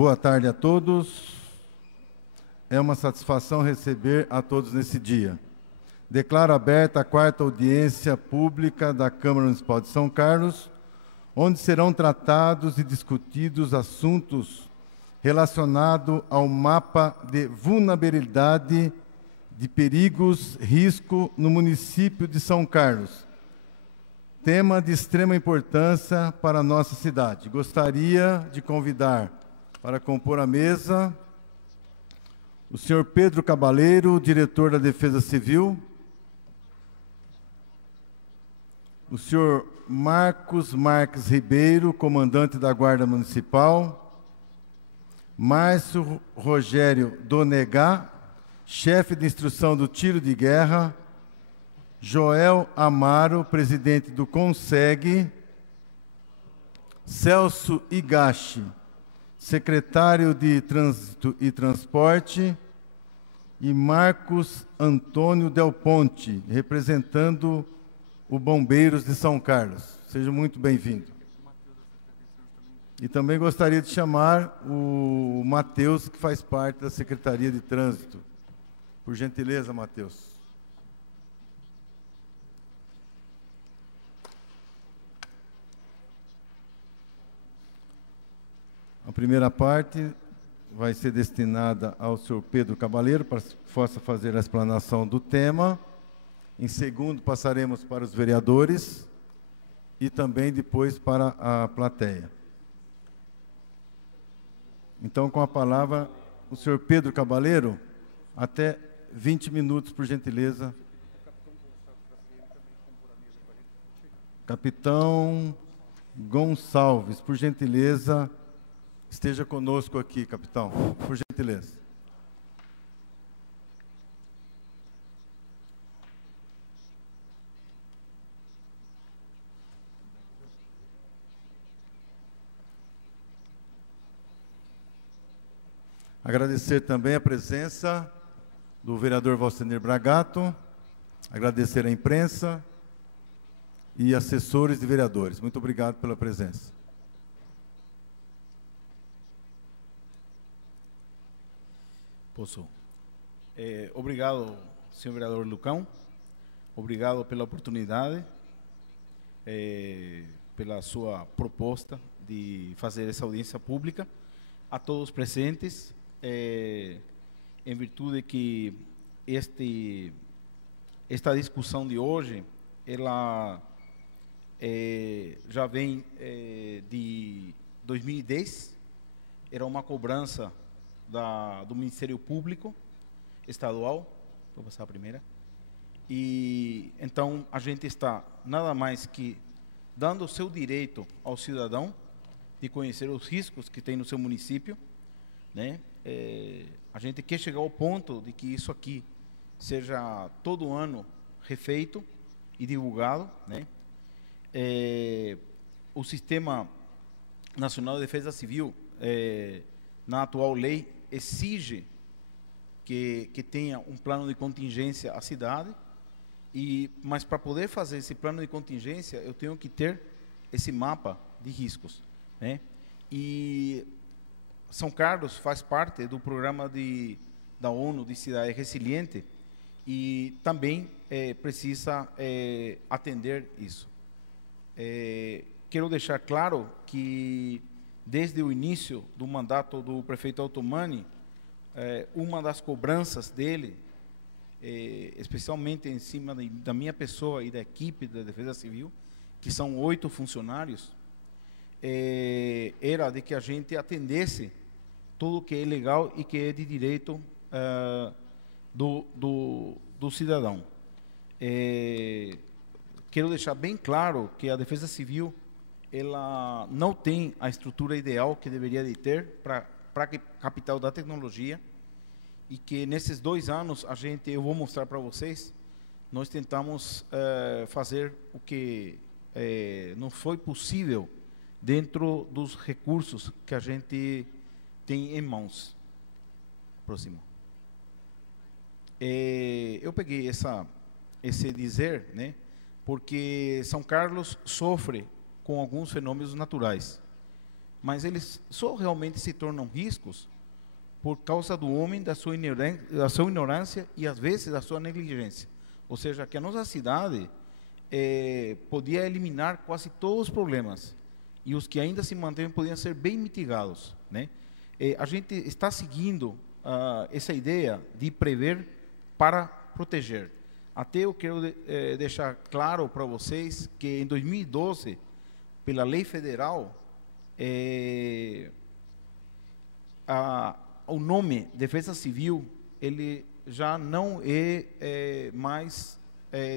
Boa tarde a todos. É uma satisfação receber a todos nesse dia. Declaro aberta a 4ª audiência pública da Câmara Municipal de São Carlos, onde serão tratados e discutidos assuntos relacionados ao mapa de vulnerabilidade de perigos, risco no município de São Carlos. Tema de extrema importância para a nossa cidade. Gostaria de convidar para compor a mesa o senhor Pedro Cabaleiro, diretor da Defesa Civil, o senhor Marcos Marques Ribeiro, comandante da Guarda Municipal, Márcio Rogério Donegá, chefe de instrução do Tiro de Guerra, Joel Amaro, presidente do CONSEG, Celso Igashi, secretário de Trânsito e Transporte, e Marcos Antônio Del Ponte, representando o Bombeiros de São Carlos. Seja muito bem-vindo. E também gostaria de chamar o Matheus, que faz parte da Secretaria de Trânsito. Por gentileza, Matheus. A primeira parte vai ser destinada ao senhor Pedro Cabaleiro, para que possa fazer a explanação do tema. Em segundo, passaremos para os vereadores e também depois para a plateia. Então, com a palavra, o senhor Pedro Cabaleiro, até 20 minutos, por gentileza. Capitão Gonçalves, por gentileza, esteja conosco aqui, capitão, por gentileza. Agradecer também a presença do vereador Valcenir Bragato, agradecer à imprensa e assessores de vereadores. Muito obrigado pela presença. Posso. Obrigado, senhor vereador Lucão. Obrigado pela oportunidade, pela sua proposta de fazer essa audiência pública. A todos os presentes, em virtude que esta discussão de hoje, ela já vem de 2010, era uma cobrança do Ministério Público Estadual. Vou passar a primeira. E então a gente está nada mais que dando o seu direito ao cidadão de conhecer os riscos que tem no seu município, né? A gente quer chegar ao ponto de que isso aqui seja todo ano refeito e divulgado, né? O Sistema Nacional de Defesa Civil, na atual lei, exige que tenha um plano de contingência à cidade, mas para poder fazer esse plano de contingência, eu tenho que ter esse mapa de riscos, né? E São Carlos faz parte do programa da ONU de Cidade Resiliente e também precisa atender isso. Quero deixar claro que desde o início do mandato do prefeito Altomani, uma das cobranças dele, especialmente em cima da minha pessoa e da equipe da Defesa Civil, que são 8 funcionários, era de que a gente atendesse tudo que é legal e que é de direito do cidadão. Quero deixar bem claro que a Defesa Civil ela não tem a estrutura ideal que deveria de ter para a capital da tecnologia, e que nesses 2 anos eu vou mostrar para vocês, nós tentamos fazer o que não foi possível dentro dos recursos que a gente tem em mãos. Próximo. Eu peguei esse dizer, né, porque São Carlos sofre com alguns fenômenos naturais. mas eles só realmente se tornam riscos por causa do homem, da sua ignorância e, às vezes, da sua negligência. Ou seja, que a nossa cidade podia eliminar quase todos os problemas, e os que ainda se mantêm podiam ser bem mitigados, né? A gente está seguindo essa ideia de prever para proteger. Até eu quero deixar claro para vocês que em 2012, pela lei federal, o nome Defesa Civil, ele já não é mais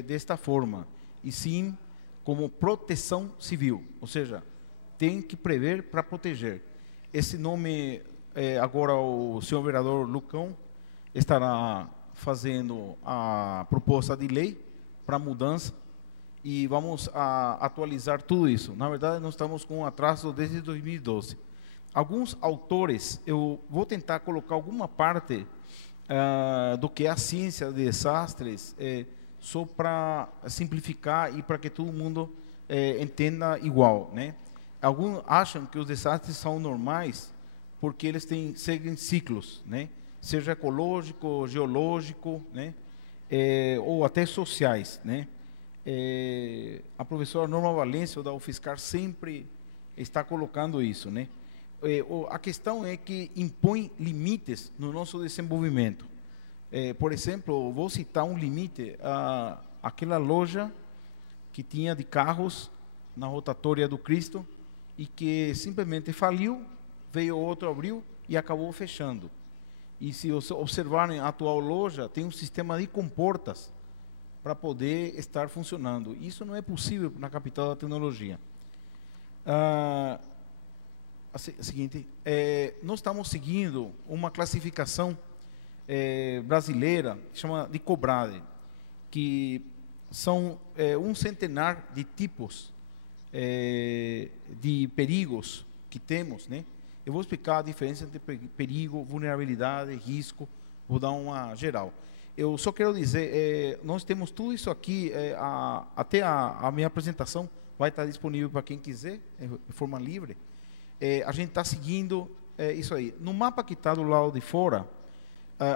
desta forma, e sim como proteção civil, ou seja, tem que prever para proteger. Esse nome, agora o senhor vereador Lucão estará fazendo a proposta de lei para mudança, e vamos atualizar tudo isso. Na verdade, nós estamos com um atraso desde 2012. Alguns autores, eu vou tentar colocar alguma parte do que é a ciência de desastres, só para simplificar e para que todo mundo entenda igual, né? Alguns acham que os desastres são normais porque eles seguem ciclos, né? Seja ecológico, geológico, né? Ou até sociais, né? A professora Norma Valência, da UFSCar, sempre está colocando isso, né? A questão é que impõe limites no nosso desenvolvimento. Por exemplo, vou citar um limite, aquela loja que tinha de carros na rotatória do Cristo e que simplesmente faliu, veio outro, abriu e acabou fechando. E se observarem a atual loja, tem um sistema de comportas para poder estar funcionando. Isso não é possível na capital da tecnologia. Seguinte, nós estamos seguindo uma classificação brasileira, chama de COBRADE, que são um centenar de tipos de perigos que temos, né? Eu vou explicar a diferença entre perigo, vulnerabilidade, risco, vou dar uma geral. Eu só quero dizer, nós temos tudo isso aqui, até a minha apresentação vai estar disponível para quem quiser, de forma livre. A gente está seguindo isso aí. No mapa que está do lado de fora,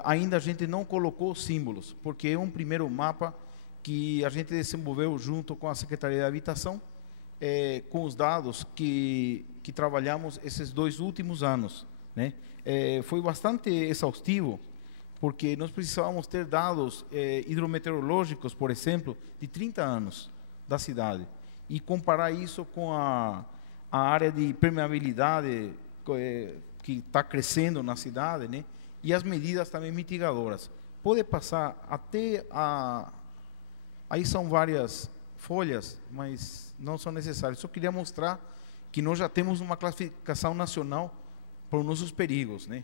ainda a gente não colocou símbolos, porque é um primeiro mapa que a gente desenvolveu junto com a Secretaria de Habitação, com os dados que trabalhamos esses 2 últimos anos, né? Foi bastante exaustivo, porque nós precisávamos ter dados hidrometeorológicos, por exemplo, de 30 anos da cidade, e comparar isso com a área de permeabilidade que está crescendo na cidade, né? E as medidas também mitigadoras. Pode passar até aí são várias folhas, mas não são necessárias. Só queria mostrar que nós já temos uma classificação nacional para os nossos perigos, né?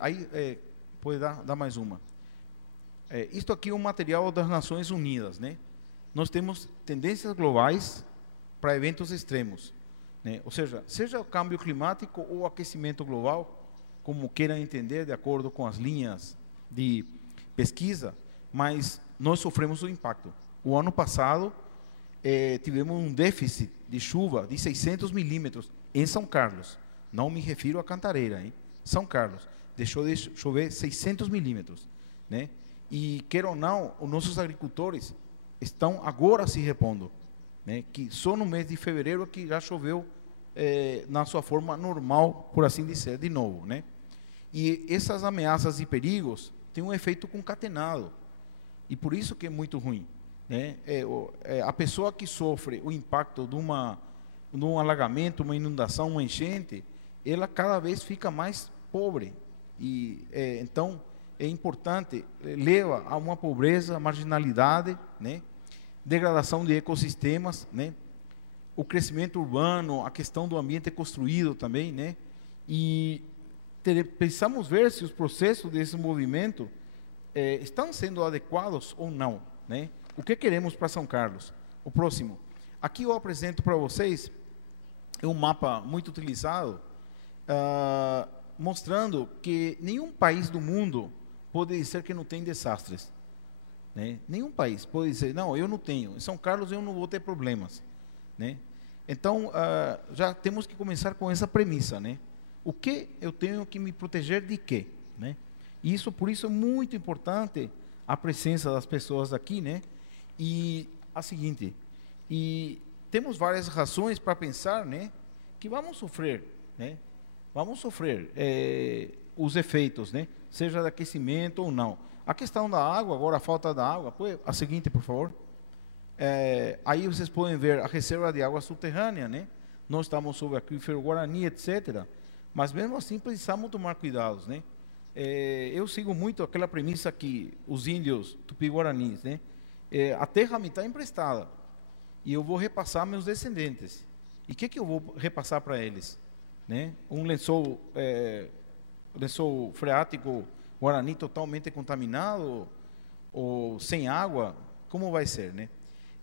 Aí pode dar mais uma. Isto aqui é um material das Nações Unidas, né? Nós temos tendências globais para eventos extremos, né? Ou seja o câmbio climático ou aquecimento global, como queiram entender, de acordo com as linhas de pesquisa, mas nós sofremos o impacto. O ano passado, tivemos um déficit de chuva de 600 milímetros em São Carlos. Não me refiro a Cantareira, hein? São Carlos deixou de chover 600 milímetros, né? E, queira ou não, os nossos agricultores estão agora se repondo, né? Que só no mês de fevereiro que já choveu na sua forma normal, por assim dizer, de novo, né? E essas ameaças e perigos têm um efeito concatenado, e por isso que é muito ruim, né? A pessoa que sofre o impacto de um alagamento, uma inundação, uma enchente, ela cada vez fica mais pobre, e então é importante, leva a uma pobreza, marginalidade, né? Degradação de ecossistemas, né? O crescimento urbano, a questão do ambiente construído também, né? E precisamos ver se os processos desse movimento estão sendo adequados ou não, né? O que queremos para São Carlos? O próximo. Aqui eu apresento para vocês um mapa muito utilizado, mostrando que nenhum país do mundo pode dizer que não tem desastres, né? Nenhum país pode dizer, não, eu não tenho. Em São Carlos eu não vou ter problemas, né? Então, já temos que começar com essa premissa, né? O que eu tenho que me proteger de quê, né? Isso, por isso é muito importante a presença das pessoas aqui, né? E a seguinte, e temos várias razões para pensar, né, que vamos sofrer, né? Vamos sofrer os efeitos, né? Seja de aquecimento ou não. A questão da água, agora a falta da água, a seguinte, por favor. Aí vocês podem ver a reserva de água subterrânea, né? Nós estamos sobre aquífero Guarani, etc. Mas mesmo assim precisamos tomar cuidados, né? Eu sigo muito aquela premissa que os índios tupi-guaranis, né? A terra me está emprestada e eu vou repassar meus descendentes. E o que eu vou repassar para eles, né? Um lençol freático Guarani totalmente contaminado ou sem água, como vai ser, né?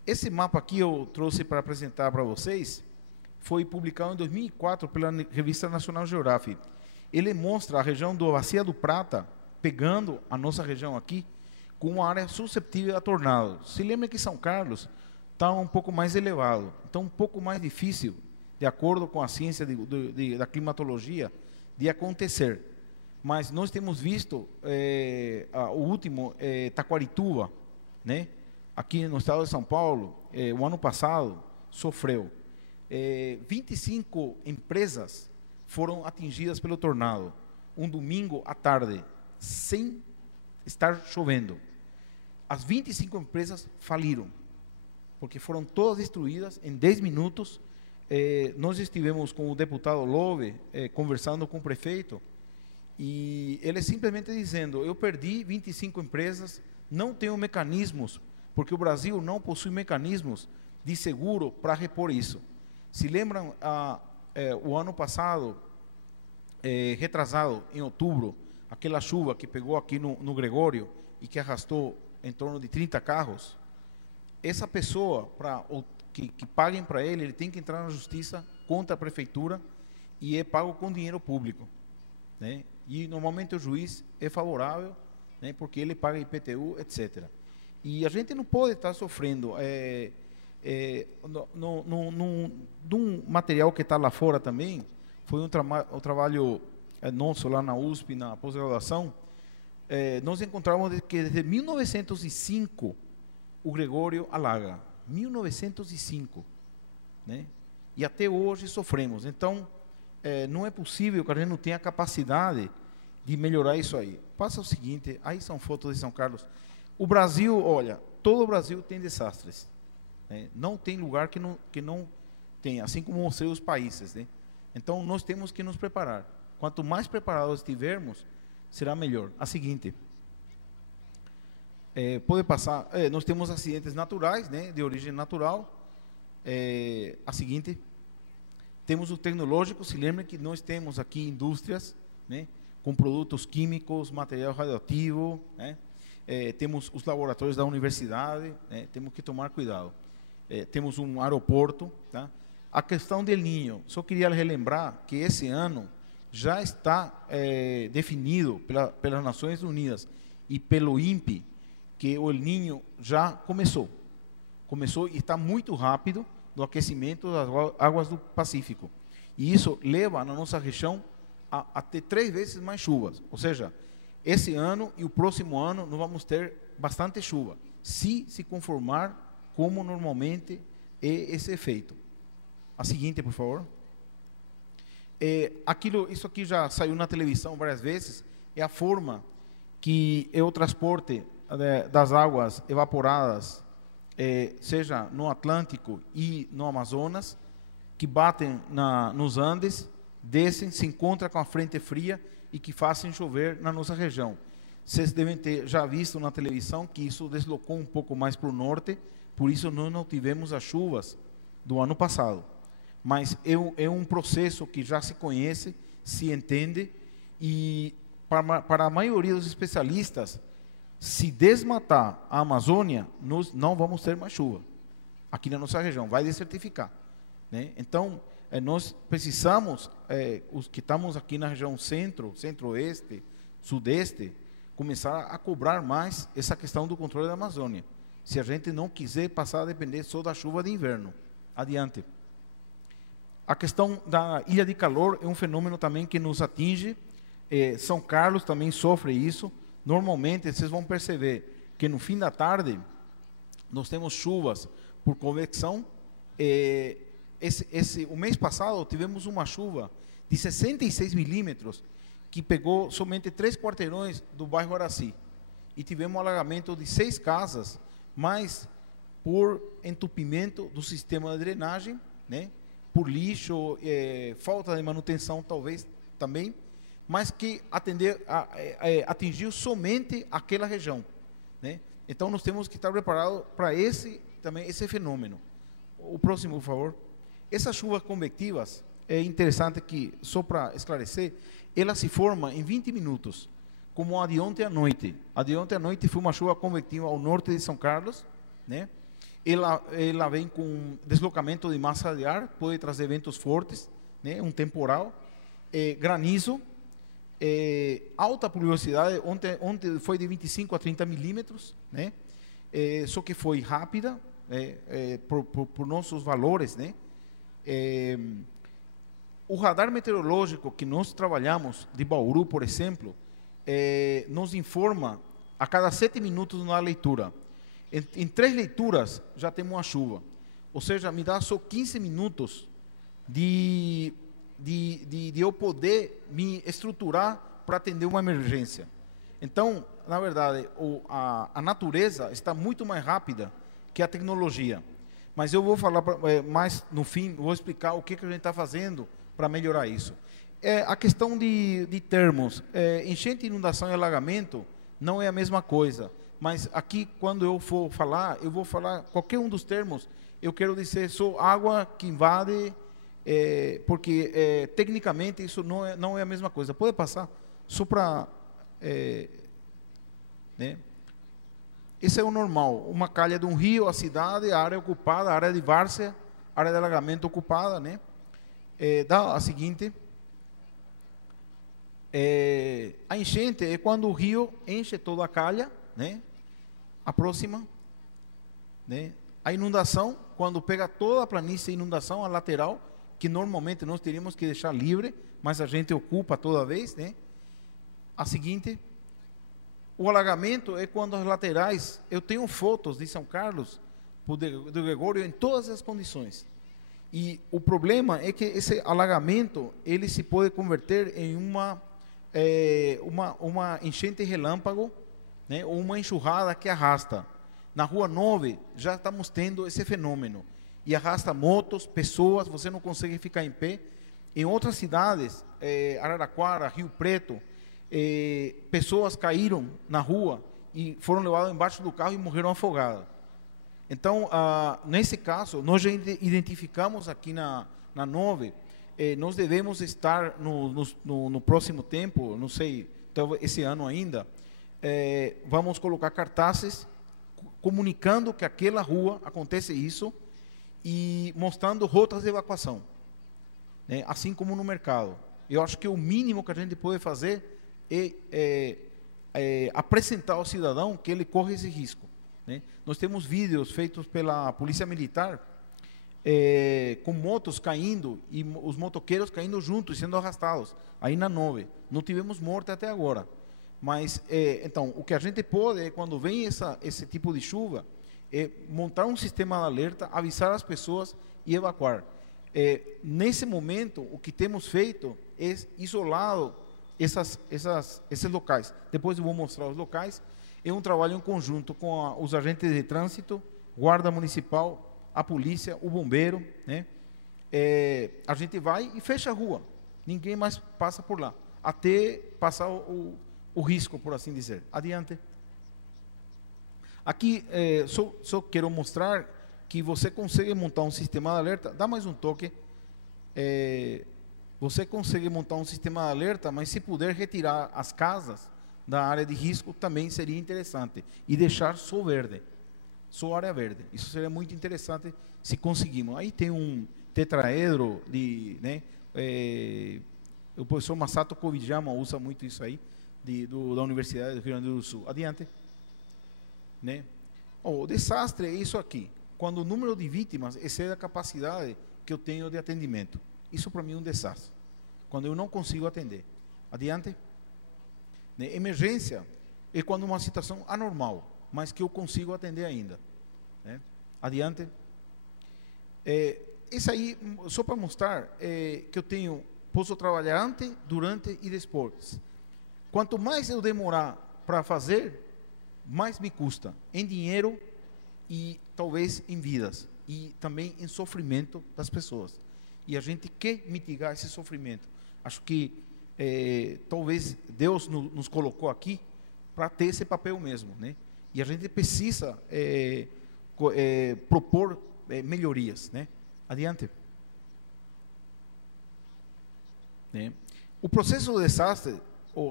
Esse mapa aqui eu trouxe para apresentar para vocês, foi publicado em 2004 pela Revista National Geographic. Ele mostra a região da Bacia do Prata, pegando a nossa região aqui, com uma área susceptível a tornados. Se lembra que São Carlos está um pouco mais elevado, então um pouco mais difícil, de acordo com a ciência da climatologia, de acontecer. Mas nós temos visto o último, Taquarituba, né? Aqui no estado de São Paulo, o ano passado, sofreu. 25 empresas foram atingidas pelo tornado, um domingo à tarde, sem estar chovendo. As 25 empresas faliram, porque foram todas destruídas em 10 minutos. Nós estivemos com o deputado Love, conversando com o prefeito, e ele simplesmente dizendo, eu perdi 25 empresas, não tenho mecanismos, porque o Brasil não possui mecanismos de seguro para repor isso. Se lembram, o ano passado, retrasado, em outubro, aquela chuva que pegou aqui no Gregório e que arrastou em torno de 30 carros, essa pessoa, que paguem para ele tem que entrar na justiça contra a prefeitura e é pago com dinheiro público, né? E normalmente o juiz é favorável, né, porque ele paga IPTU, etc. E a gente não pode estar sofrendo de um material que está lá fora também. Foi um trabalho nosso lá na USP, na pós-graduação. Nós encontramos que desde 1905 o Gregório alaga. 1905, né? E até hoje sofremos. Então, não é possível que a gente não tenha capacidade de melhorar isso aí. Passa o seguinte, aí são fotos de São Carlos. O Brasil, olha, todo o Brasil tem desastres, né? Não tem lugar que não tem, assim como os seus países, né? Então, nós temos que nos preparar. Quanto mais preparados estivermos, será melhor. A seguinte, pode passar, nós temos acidentes naturais, né, de origem natural. A seguinte, temos o tecnológico. Se lembra que nós temos aqui indústrias, né, com produtos químicos, material radioativo, né? Temos os laboratórios da universidade, né? Temos que tomar cuidado. Temos um aeroporto, tá? A questão del Niño, só queria relembrar que esse ano já está definido pelas Nações Unidas e pelo INPE, que o El Niño já começou e está muito rápido no aquecimento das águas do Pacífico. E isso leva na nossa região a ter 3 vezes mais chuvas. Ou seja, esse ano e o próximo ano nós vamos ter bastante chuva, se conformar como normalmente é esse efeito. A seguinte, por favor. Isso aqui já saiu na televisão várias vezes, é a forma que é o transporte das águas evaporadas, seja no Atlântico e no Amazonas, que batem nos Andes, descem, se encontram com a frente fria e que fazem chover na nossa região. Vocês devem ter já visto na televisão que isso deslocou um pouco mais para o norte, por isso nós não tivemos as chuvas do ano passado. Mas é um processo que já se conhece, se entende, e para a maioria dos especialistas, se desmatar a Amazônia, nós não vamos ter mais chuva aqui na nossa região, vai desertificar, né? Então, nós precisamos, os que estamos aqui na região centro, centro-oeste, sudeste, começar a cobrar mais essa questão do controle da Amazônia, se a gente não quiser passar a depender só da chuva de inverno. Adiante. A questão da ilha de calor é um fenômeno também que nos atinge. São Carlos também sofre isso. Normalmente, vocês vão perceber que no fim da tarde, nós temos chuvas por convecção. O mês passado, tivemos uma chuva de 66 milímetros, que pegou somente 3 quarteirões do bairro Araci. E tivemos um alagamento de 6 casas, mas por entupimento do sistema de drenagem, né? Por lixo, falta de manutenção talvez também, mas que atingiu somente aquela região, né? Então nós temos que estar preparados para esse fenômeno. O próximo, por favor. Essas chuvas convectivas, é interessante que, só para esclarecer, ela se forma em 20 minutos, como a de ontem à noite. A de ontem à noite foi uma chuva convectiva ao norte de São Carlos, né? Ela vem com deslocamento de massa de ar, pode trazer ventos fortes, né? Um temporal, granizo, alta pluviosidade, ontem foi de 25 a 30 milímetros, né? Só que foi rápida, por nossos valores, né? O radar meteorológico que nós trabalhamos, de Bauru, por exemplo, nos informa a cada 7 minutos na leitura. Em 3 leituras já temos uma chuva. Ou seja, me dá só 15 minutos de eu poder me estruturar para atender uma emergência. Então, na verdade, a natureza está muito mais rápida que a tecnologia. Mas eu vou falar mais no fim, vou explicar o que a gente está fazendo para melhorar isso. A questão de termos, enchente, inundação e alagamento não é a mesma coisa. Mas aqui, quando eu vou falar qualquer um dos termos, eu quero dizer só água que invade, porque tecnicamente isso não é a mesma coisa. Pode passar? Só para... né? Esse é o normal, uma calha de um rio, a cidade, a área ocupada, a área de várzea, área de alagamento ocupada, né? Dá a seguinte... a enchente é quando o rio enche toda a calha, né? A próxima, né? A inundação, quando pega toda a planície, inundação, a lateral, que normalmente nós teríamos que deixar livre, mas a gente ocupa toda vez, né? A seguinte, o alagamento é quando as laterais, eu tenho fotos de São Carlos, do Gregório, em todas as condições. E o problema é que esse alagamento, ele se pode converter em uma enchente relâmpago, né, ou uma enxurrada que arrasta. Na Rua 9, já estamos tendo esse fenômeno. E arrasta motos, pessoas, você não consegue ficar em pé. Em outras cidades, Araraquara, Rio Preto, pessoas caíram na rua e foram levadas embaixo do carro e morreram afogadas. Então, nesse caso, nós já identificamos aqui na 9, nós devemos estar no próximo tempo, não sei, talvez esse ano ainda, vamos colocar cartazes comunicando que aquela rua acontece isso e mostrando rotas de evacuação, né? Assim como no mercado. Eu acho que o mínimo que a gente pode fazer é apresentar ao cidadão que ele corre esse risco, né? Nós temos vídeos feitos pela Polícia Militar, com motos caindo e os motoqueiros caindo juntos e sendo arrastados, aí na 9. Não tivemos morte até agora. Mas, então, o que a gente pode, quando vem esse tipo de chuva, é montar um sistema de alerta, avisar as pessoas e evacuar. Nesse momento, o que temos feito é isolado esses locais. Depois eu vou mostrar os locais. É um trabalho em conjunto com os agentes de trânsito, guarda municipal, a polícia, o bombeiro, né? A gente vai e fecha a rua. Ninguém mais passa por lá, até passar o risco, por assim dizer. Adiante. Aqui, só quero mostrar que você consegue montar um sistema de alerta. Dá mais um toque. Você consegue montar um sistema de alerta, mas se puder retirar as casas da área de risco, também seria interessante. E deixar só verde, só área verde. Isso seria muito interessante se conseguirmos. Aí tem um tetraedro, né? O professor Masato Kowijama usa muito isso aí, da Universidade do Rio Grande do Sul. Adiante. Né? O desastre é isso aqui, quando o número de vítimas excede a capacidade que eu tenho de atendimento. Isso para mim é um desastre, quando eu não consigo atender. Adiante. Né? Emergência é quando uma situação anormal, mas que eu consigo atender ainda. Né? Adiante. Isso aí, só para mostrar que posso trabalhar antes, durante e depois. Quanto mais eu demorar para fazer, mais me custa em dinheiro e talvez em vidas e também em sofrimento das pessoas. E a gente quer mitigar esse sofrimento. Acho que talvez Deus nos colocou aqui para ter esse papel mesmo, né? E a gente precisa propor melhorias, né? Adiante. Né? O processo do desastre,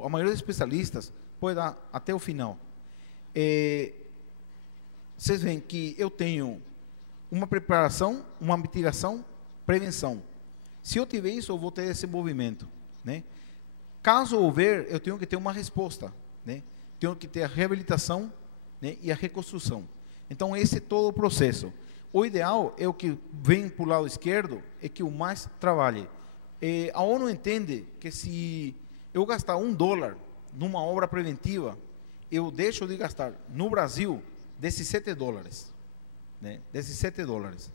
a maioria dos especialistas pode dar até o final. Vocês veem que eu tenho uma preparação, uma mitigação, prevenção. Se eu tiver isso, eu vou ter desenvolvimento, né? Caso houver, eu tenho que ter uma resposta, né? Tenho que ter a reabilitação, né? E a reconstrução. Então, esse é todo o processo. O ideal é o que vem para o lado esquerdo, é que o mais trabalhe. A ONU entende que se eu gastar $1 numa obra preventiva, eu deixo de gastar no Brasil $17, né? $17.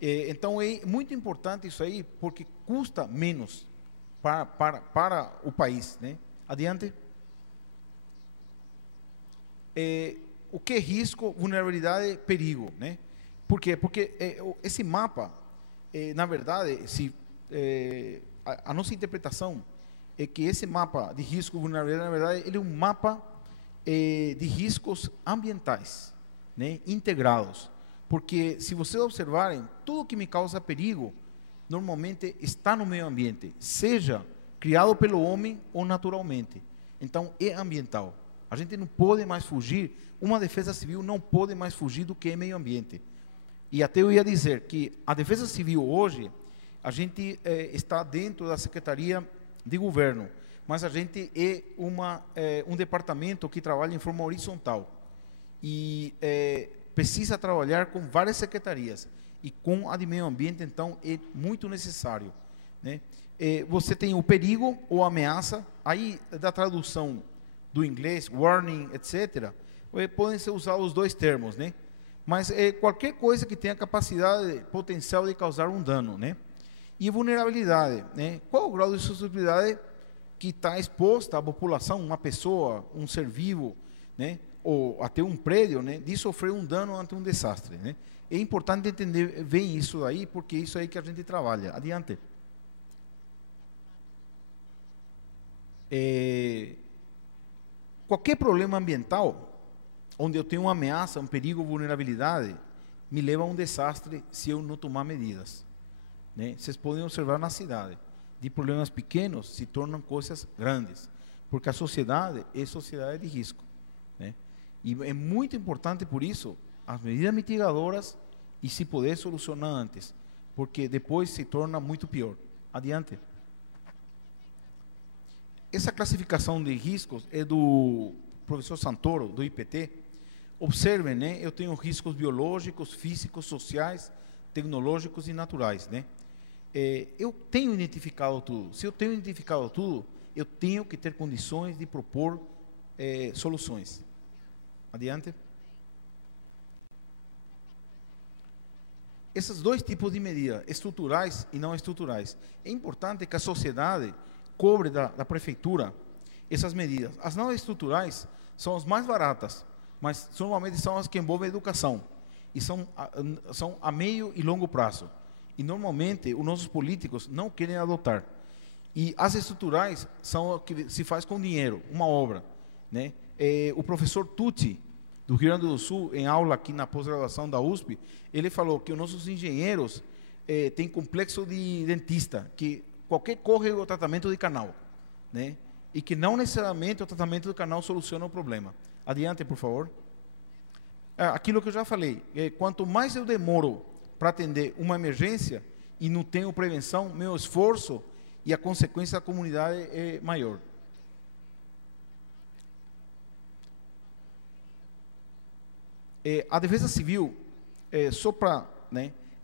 Então é muito importante isso aí, porque custa menos para o país, né? Adiante. O que é risco, vulnerabilidade, perigo, né? Por quê? Porque esse mapa, na verdade, a nossa interpretação é que esse mapa de risco, vulnerabilidade, na verdade, ele é um mapa de riscos ambientais, né? Integrados. Porque, se vocês observarem, tudo que me causa perigo, normalmente está no meio ambiente, seja criado pelo homem ou naturalmente. Então, é ambiental. A gente não pode mais fugir, uma defesa civil não pode mais fugir do que é meio ambiente. E até eu ia dizer que a defesa civil hoje, a gente está dentro da Secretaria de Governo, mas a gente é um departamento que trabalha em forma horizontal. E precisa trabalhar com várias secretarias. E com a de meio ambiente, então, é muito necessário, né? Você tem o perigo ou ameaça, aí da tradução do inglês, warning, etc., podem ser usados os dois termos, né? Mas qualquer coisa que tenha capacidade potencial de causar um dano, né? E vulnerabilidade, né? Qual o grau de suscetibilidade que está exposta à população, uma pessoa, um ser vivo, né? Ou até um prédio, né? De sofrer um dano ante um desastre, né? É importante entender bem isso aí, porque é isso aí que a gente trabalha. Adiante. Qualquer problema ambiental, onde eu tenho uma ameaça, um perigo, vulnerabilidade, me leva a um desastre se eu não tomar medidas, né? Vocês podem observar na cidade, de problemas pequenos se tornam coisas grandes, porque a sociedade é sociedade de risco, né? E é muito importante, por isso, as medidas mitigadoras e, se puder, solucionar antes, porque depois se torna muito pior. Adiante. Essa classificação de riscos é do professor Santoro, do IPT. Observem, né? Eu tenho riscos biológicos, físicos, sociais, tecnológicos e naturais, né? Eu tenho identificado tudo. Se eu tenho identificado tudo, eu tenho que ter condições de propor soluções. Adiante. Esses dois tipos de medidas, estruturais e não estruturais. É importante que a sociedade cobre da prefeitura essas medidas. As não estruturais são as mais baratas, mas normalmente são as que envolvem a educação. E são a meio e longo prazo. E normalmente os nossos políticos não querem adotar. E as estruturais são as que se faz com dinheiro, uma obra, né? O professor Tucci, do Rio Grande do Sul, em aula aqui na pós-graduação da USP, ele falou que os nossos engenheiros têm complexo de dentista, que qualquer corre é o tratamento de canal, né? E que não necessariamente o tratamento do canal soluciona o problema. Adiante, por favor. Aquilo que eu já falei, quanto mais eu demoro para atender uma emergência e não tenho prevenção, meu esforço e a consequência da comunidade é maior. A defesa civil,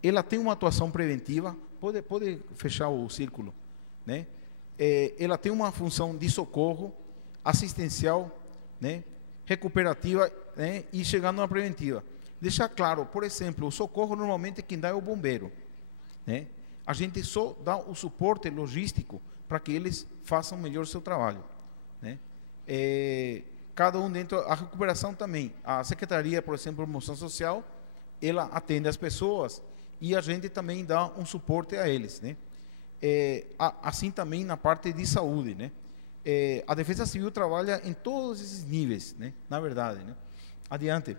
ela tem uma atuação preventiva pode fechar o círculo, né? Ela tem uma função de socorro, assistencial, né? Recuperativa, né? E chegando na preventiva. Deixar claro, por exemplo, o socorro normalmente quem dá é o bombeiro, né? A gente só dá o suporte logístico para que eles façam melhor o seu trabalho, né? Cada um dentro, a recuperação também. A Secretaria, por exemplo, de Promoção Social, ela atende as pessoas e a gente também dá um suporte a eles, né? Assim também na parte de saúde, né? A Defesa Civil trabalha em todos esses níveis, né? Na verdade, né? Adiante.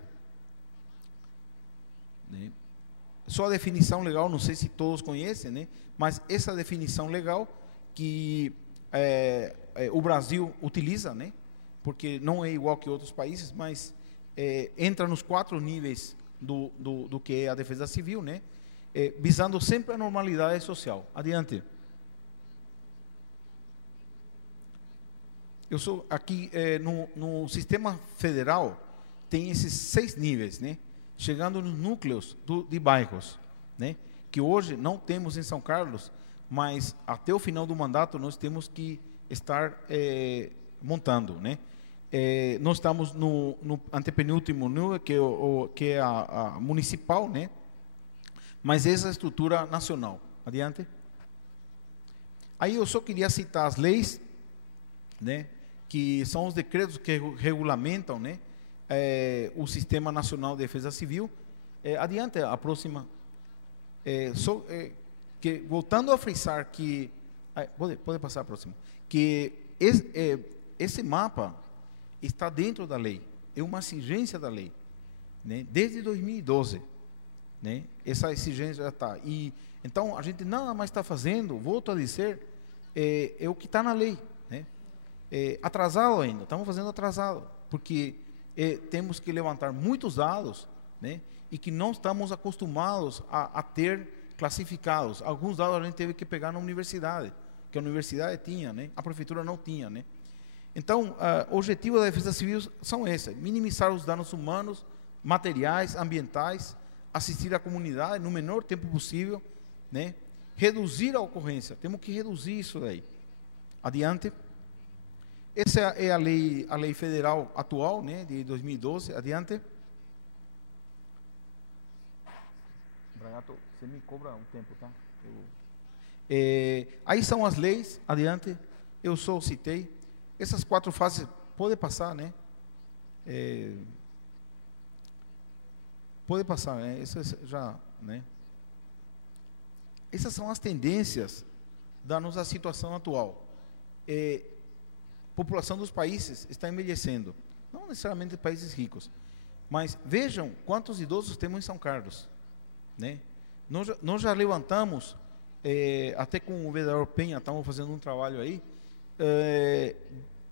Né? Só a definição legal, não sei se todos conhecem, né? Mas essa definição legal que o Brasil utiliza, né? Porque não é igual que outros países, mas entra nos 4 níveis do que é a defesa civil, né? Visando sempre a normalidade social. Adiante. Eu sou aqui no sistema federal tem esses 6 níveis, né? Chegando nos núcleos de bairros, né? Que hoje não temos em São Carlos, mas até o final do mandato nós temos que estar montando, né? Nós estamos no antepenúltimo nível, que é a municipal, né? Mas essa é a estrutura nacional. Adiante. Aí eu só queria citar as leis, né? Que são os decretos que regulamentam, né? O Sistema Nacional de Defesa Civil. Adiante, a próxima. Voltando a frisar que... pode passar a próxima. Que esse mapa está dentro da lei. É uma exigência da lei, né? Desde 2012. Né? Essa exigência já está. Então, a gente nada mais está fazendo, volto a dizer, o que está na lei. Né? Atrasado ainda, estamos fazendo atrasado, porque temos que levantar muitos dados, né? E que não estamos acostumados a ter classificados. Alguns dados a gente teve que pegar na universidade, que a universidade tinha, né? A prefeitura não tinha. Né? Então, o objetivo da Defesa Civil são esses: minimizar os danos humanos, materiais, ambientais, assistir a comunidade no menor tempo possível, né? Reduzir a ocorrência, temos que reduzir isso daí. Adiante. Essa é a lei federal atual, né, de 2012. Adiante. Bragato, você me cobra um tempo, tá? Aí são as leis. Adiante. Eu só citei. Essas 4 fases, pode passar, né? Pode passar, né? Essas já, né? Essas são as tendências da nossa situação atual. A população dos países está envelhecendo, não necessariamente países ricos, mas vejam quantos idosos temos em São Carlos, né? Nós já levantamos, até com o vereador Penha, estamos fazendo um trabalho aí,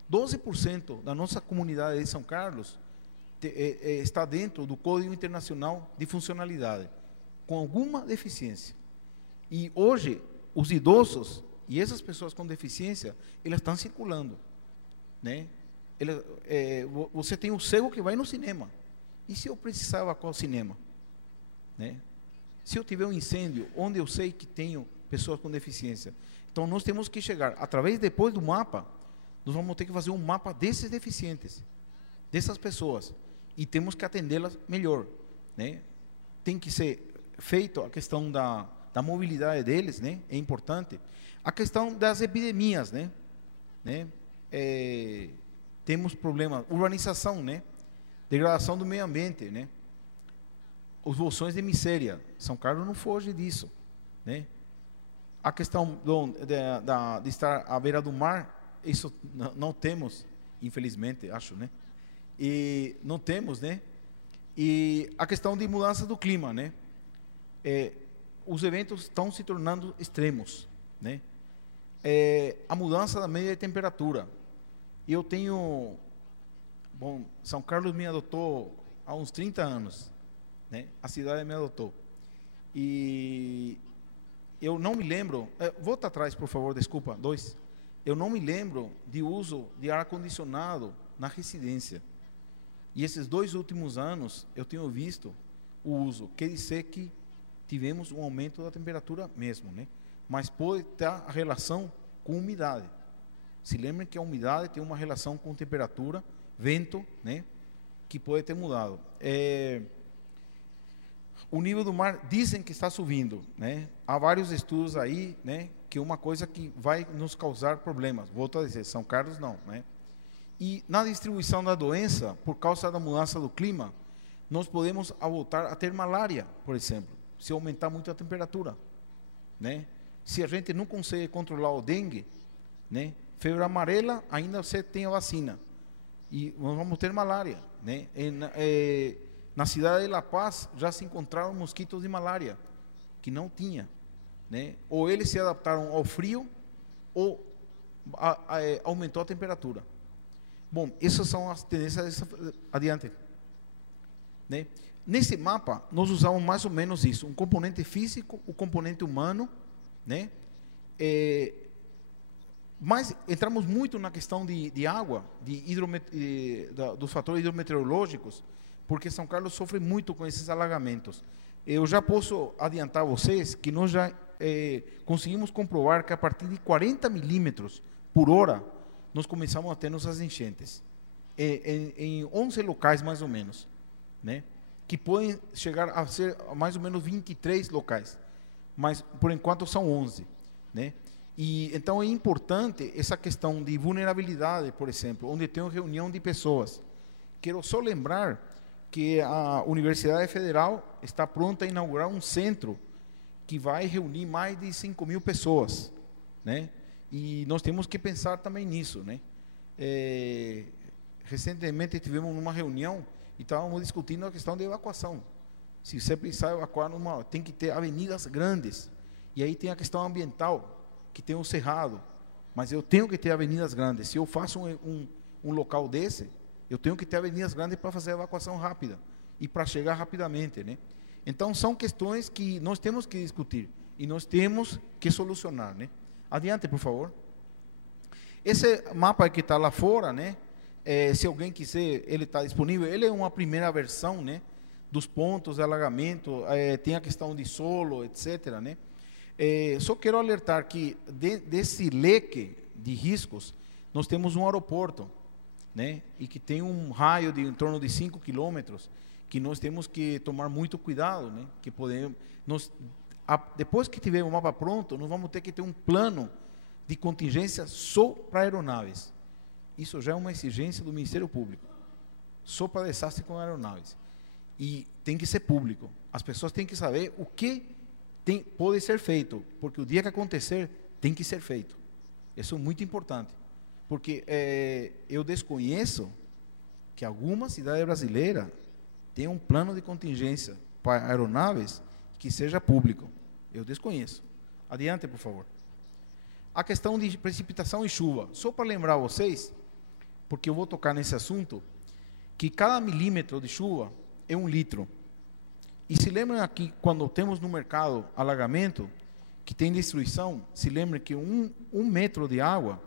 12% da nossa comunidade de São Carlos está dentro do Código Internacional de Funcionalidade, com alguma deficiência. E hoje, os idosos e essas pessoas com deficiência, elas estão circulando, né? Você tem o cego que vai no cinema. E se eu precisar evacuar o cinema? Né? Se eu tiver um incêndio, onde eu sei que tenho pessoas com deficiência? Então, nós temos que chegar, através, depois do mapa, nós vamos ter que fazer um mapa desses deficientes, dessas pessoas, e temos que atendê-las melhor, né? Tem que ser feito a questão da mobilidade deles, né? É importante. A questão das epidemias, né? Temos problemas, urbanização, né? Degradação do meio ambiente, né? Os bolsões de miséria, São Carlos não foge disso, né? A questão de estar à beira do mar, isso não temos, infelizmente, acho, né? E não temos, né? E a questão de mudança do clima, né? Os eventos estão se tornando extremos, né? A mudança da média de temperatura. Eu tenho... Bom, São Carlos me adotou há uns 30 anos, né? A cidade me adotou. E eu não me lembro... volta atrás, por favor, desculpa, 2. Eu não me lembro de uso de ar-condicionado na residência. E esses 2 últimos anos, eu tenho visto o uso. Quer dizer que tivemos um aumento da temperatura mesmo, né? Mas pode ter a relação com umidade. Se lembrem que a umidade tem uma relação com temperatura, vento, né? Que pode ter mudado. O nível do mar dizem que está subindo, né? Há vários estudos aí, né? Que é uma coisa que vai nos causar problemas. Volto a dizer, São Carlos não, né? E na distribuição da doença, por causa da mudança do clima, nós podemos voltar a ter malária, por exemplo, se aumentar muito a temperatura, né? Se a gente não consegue controlar o dengue, né? Febre amarela, ainda você tem a vacina. E nós vamos ter malária, né? Na cidade de La Paz já se encontraram mosquitos de malária, que não tinha, né? Ou eles se adaptaram ao frio, ou aumentou a temperatura. Bom, essas são as tendências adiante, né? Nesse mapa, nós usamos mais ou menos isso, um componente físico, o componente humano, né? Mas entramos muito na questão de água, dos fatores hidrometeorológicos, porque São Carlos sofre muito com esses alagamentos. Eu já posso adiantar a vocês que nós já conseguimos comprovar que a partir de 40 milímetros por hora, nós começamos a ter nossas enchentes, em 11 locais mais ou menos, né? Que podem chegar a ser mais ou menos 23 locais, mas por enquanto são 11, né? E então é importante essa questão de vulnerabilidade, por exemplo, onde tem uma reunião de pessoas. Quero só lembrar que a Universidade Federal está pronta a inaugurar um centro que vai reunir mais de 5.000 pessoas, né? E nós temos que pensar também nisso, né? Recentemente tivemos uma reunião e estávamos discutindo a questão da evacuação. Se você precisar evacuar, tem que ter avenidas grandes. E aí tem a questão ambiental, que tem um cerrado. Mas eu tenho que ter avenidas grandes. Se eu faço um local desse, eu tenho que ter avenidas grandes para fazer a evacuação rápida e para chegar rapidamente, né? Então, são questões que nós temos que discutir e nós temos que solucionar, né? Adiante, por favor. Esse mapa que está lá fora, né? Se alguém quiser, ele está disponível. Ele é uma primeira versão, né? Dos pontos de alagamento, tem a questão de solo, etc., né? Só quero alertar que desse leque de riscos, nós temos um aeroporto, né? E que tem um raio de em torno de 5 quilômetros, que nós temos que tomar muito cuidado, né? Que depois que tiver o mapa pronto, nós vamos ter que ter um plano de contingência só para aeronaves. Isso já é uma exigência do Ministério Público, só para desastre com aeronaves. E tem que ser público. As pessoas têm que saber o que pode ser feito, porque o dia que acontecer, tem que ser feito. Isso é muito importante, porque eu desconheço que alguma cidade brasileira tenha um plano de contingência para aeronaves que seja público. Eu desconheço. Adiante, por favor. A questão de precipitação e chuva. Só para lembrar vocês, porque eu vou tocar nesse assunto, que cada milímetro de chuva é 1 litro. E se lembram aqui, quando temos no mercado alagamento, que tem destruição, se lembram que um metro de água,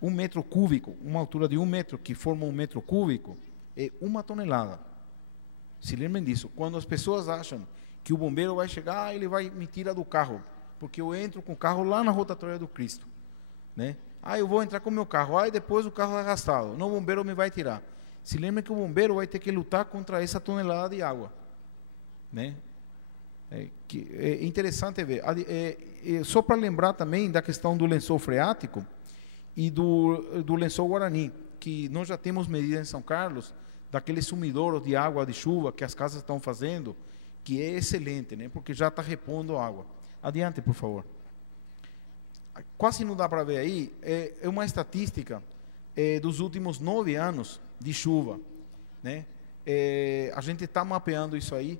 1 metro cúbico, uma altura de 1 metro, que forma 1 metro cúbico, é 1 tonelada. Se lembrem disso. Quando as pessoas acham que o bombeiro vai chegar, ele vai me tirar do carro, porque eu entro com o carro lá na rotatória do Cristo, né? Eu vou entrar com o meu carro, depois o carro é arrastado, não, o bombeiro me vai tirar. Se lembra que o bombeiro vai ter que lutar contra essa tonelada de água, né? É interessante ver. Só para lembrar também da questão do lençol freático e do lençol Guarani, que nós já temos medidas em São Carlos, daqueles sumidouros de água de chuva que as casas estão fazendo, que é excelente, né? Porque já está repondo água. Adiante, por favor. Quase não dá para ver aí, é uma estatística dos últimos 9 anos de chuva, né? A gente está mapeando isso aí.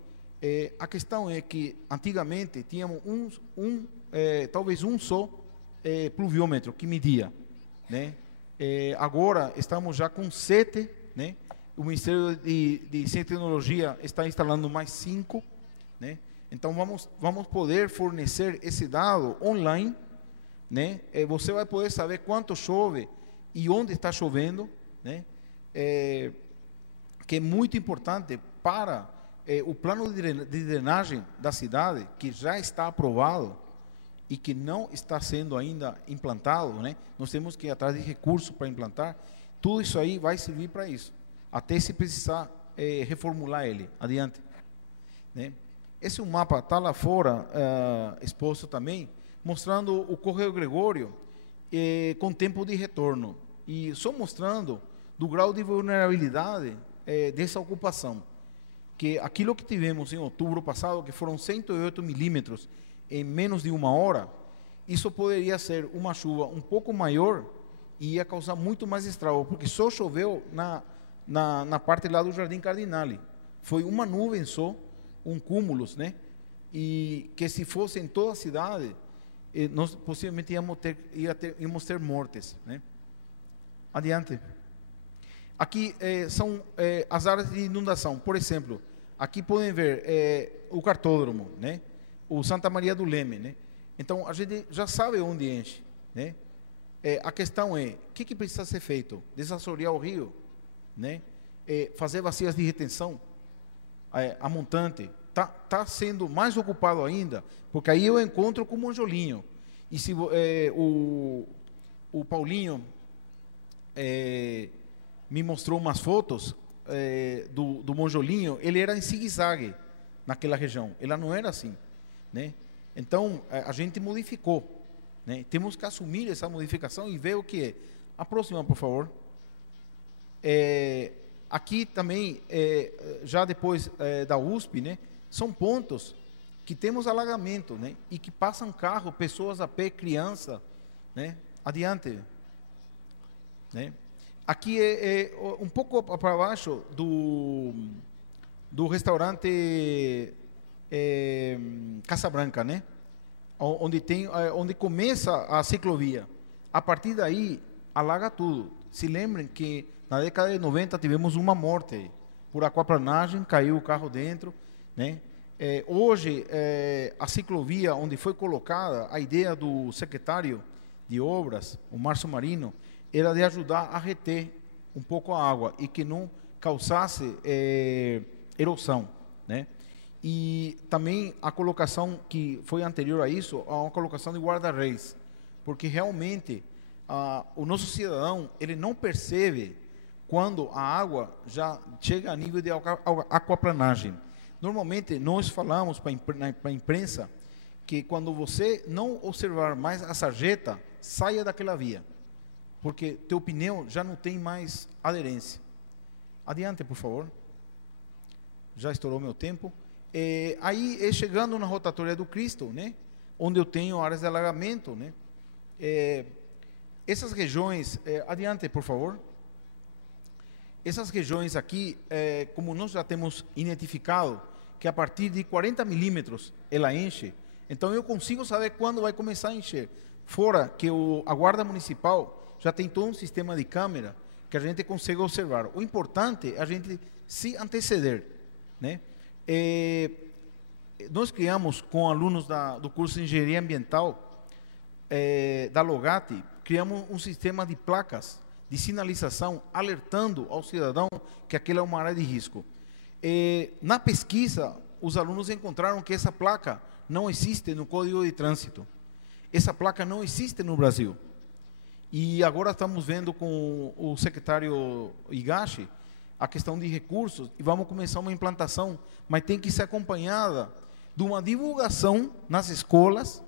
A questão é que antigamente tínhamos talvez um só pluviômetro que media, né? Agora estamos já com 7, né? O Ministério de Ciência e Tecnologia está instalando mais 5, né? Então vamos poder fornecer esse dado online, né? Você vai poder saber quanto chove e onde está chovendo, né? Que é muito importante para o plano de drenagem da cidade, que já está aprovado e que não está sendo ainda implantado, né? Nós temos que ir atrás de recursos para implantar. Tudo isso aí vai servir para isso, até se precisar reformular ele. Adiante. Né? Esse é um mapa, está lá fora, exposto também, mostrando o Correio Gregório com tempo de retorno. E só mostrando do grau de vulnerabilidade dessa ocupação. Que aquilo que tivemos em outubro passado, que foram 108 milímetros em menos de uma hora, isso poderia ser uma chuva um pouco maior e ia causar muito mais estrago, porque só choveu na parte lá do Jardim Cardinale. Foi uma nuvem só, um cúmulos, né? E que se fosse em toda a cidade, nós possivelmente íamos ter mortes, né? Adiante. Aqui são as áreas de inundação. Por exemplo, aqui podem ver o cartódromo, né? O Santa Maria do Leme, né? Então, a gente já sabe onde enche, né? A questão é, o que precisa ser feito? Desassorear o rio, né? Fazer bacias de retenção, a montante. Tá sendo mais ocupado ainda, porque aí eu encontro com o Monjolinho. E se o Paulinho me mostrou umas fotos do Monjolinho, ele era em zigue-zague naquela região, ela não era assim, né? Então, a gente modificou, né? Temos que assumir essa modificação e ver o que é. A próxima, por favor. Aqui também, já depois da USP, né? São pontos que temos alagamento, né? E que passam carro, pessoas a pé, criança, né? Adiante. Né? Aqui um pouco para baixo do restaurante Casa Branca, né? Onde começa a ciclovia. A partir daí, alaga tudo. Se lembrem que na década de 90 tivemos uma morte por aquaplanagem, caiu o carro dentro, né? Hoje, a ciclovia onde foi colocada, a ideia do secretário de obras, o Márcio Marino, era de ajudar a reter um pouco a água e que não causasse erosão, né? E também a colocação que foi anterior a isso, a uma colocação de guarda-reis, porque realmente o nosso cidadão, ele não percebe quando a água já chega a nível de aquaplanagem. Normalmente, nós falamos para a imprensa que quando você não observar mais a sarjeta, saia daquela via, porque teu pneu já não tem mais aderência. Adiante, por favor. Já estourou meu tempo. Aí, chegando na rotatória do Cristo, né, onde eu tenho áreas de alagamento, né, essas regiões, adiante, por favor. Essas regiões aqui, como nós já temos identificado, que a partir de 40 milímetros ela enche, então eu consigo saber quando vai começar a encher. Fora que a Guarda Municipal já tem todo um sistema de câmera que a gente consegue observar. O importante é a gente se anteceder, né? Nós criamos com alunos do curso de Engenharia Ambiental da Logati, criamos um sistema de placas de sinalização alertando ao cidadão que aquela é uma área de risco. Na pesquisa, os alunos encontraram que essa placa não existe no Código de Trânsito. Essa placa não existe no Brasil. E agora estamos vendo com o secretário Higashi a questão de recursos e vamos começar uma implantação, mas tem que ser acompanhada de uma divulgação nas escolas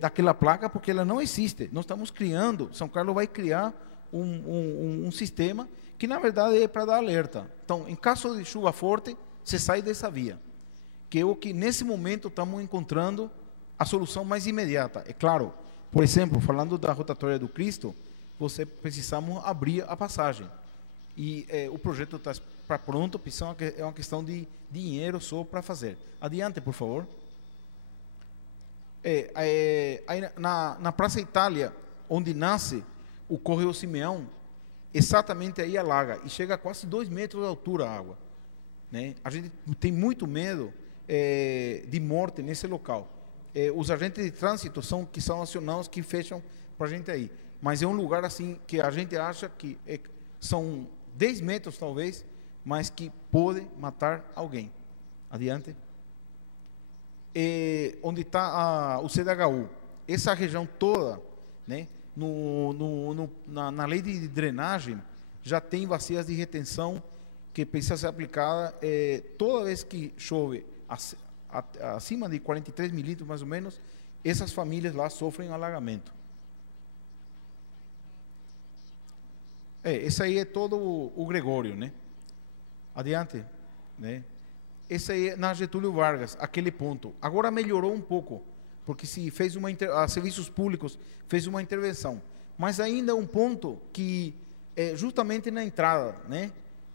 daquela placa, porque ela não existe. Nós estamos criando, São Carlos vai criar um sistema que na verdade é para dar alerta. Então, em caso de chuva forte, você sai dessa via, que é o que nesse momento estamos encontrando a solução mais imediata. É claro, por exemplo, falando da rotatória do Cristo, precisamos abrir a passagem. E o projeto está pronto, é uma questão de dinheiro só para fazer. Adiante, por favor. Na Praça Itália, onde nasce o Correio Simeão, exatamente aí alaga, e chega a quase 2 metros de altura a água, né? A gente tem muito medo de morte nesse local. Os agentes de trânsito que são acionados, que fecham para a gente aí. Mas é um lugar assim que a gente acha que são 10 metros talvez, mas que pode matar alguém. Adiante. Onde está o CDHU. Essa região toda, né, na lei de drenagem, já tem bacias de retenção que precisa ser aplicada toda vez que chove acima de 43 milímetros, mais ou menos, essas famílias lá sofrem alagamento. Esse aí é todo o Gregório, né? Adiante, né? Esse aí é na Getúlio Vargas, aquele ponto. Agora melhorou um pouco, porque se fez a serviços públicos fez uma intervenção, mas ainda é um ponto que é justamente na entrada, né?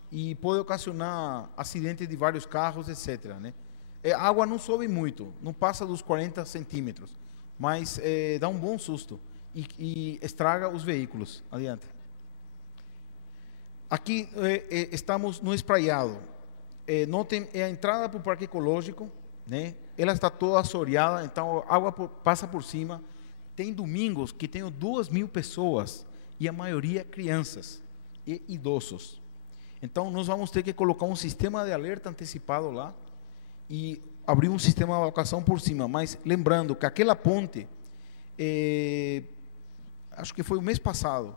E pode ocasionar acidente de vários carros, etc., né? A água não sobe muito, não passa dos 40 centímetros, mas dá um bom susto e estraga os veículos. Adiante. Aqui estamos no espraiado. Notem, a entrada para o Parque Ecológico, né? Ela está toda assoreada, então a água passa por cima. Tem domingos que tem 2.000 pessoas, e a maioria crianças e idosos. Então, nós vamos ter que colocar um sistema de alerta antecipado lá, e abrir um sistema de evacuação por cima. Mas lembrando que aquela ponte, acho que foi o mês passado,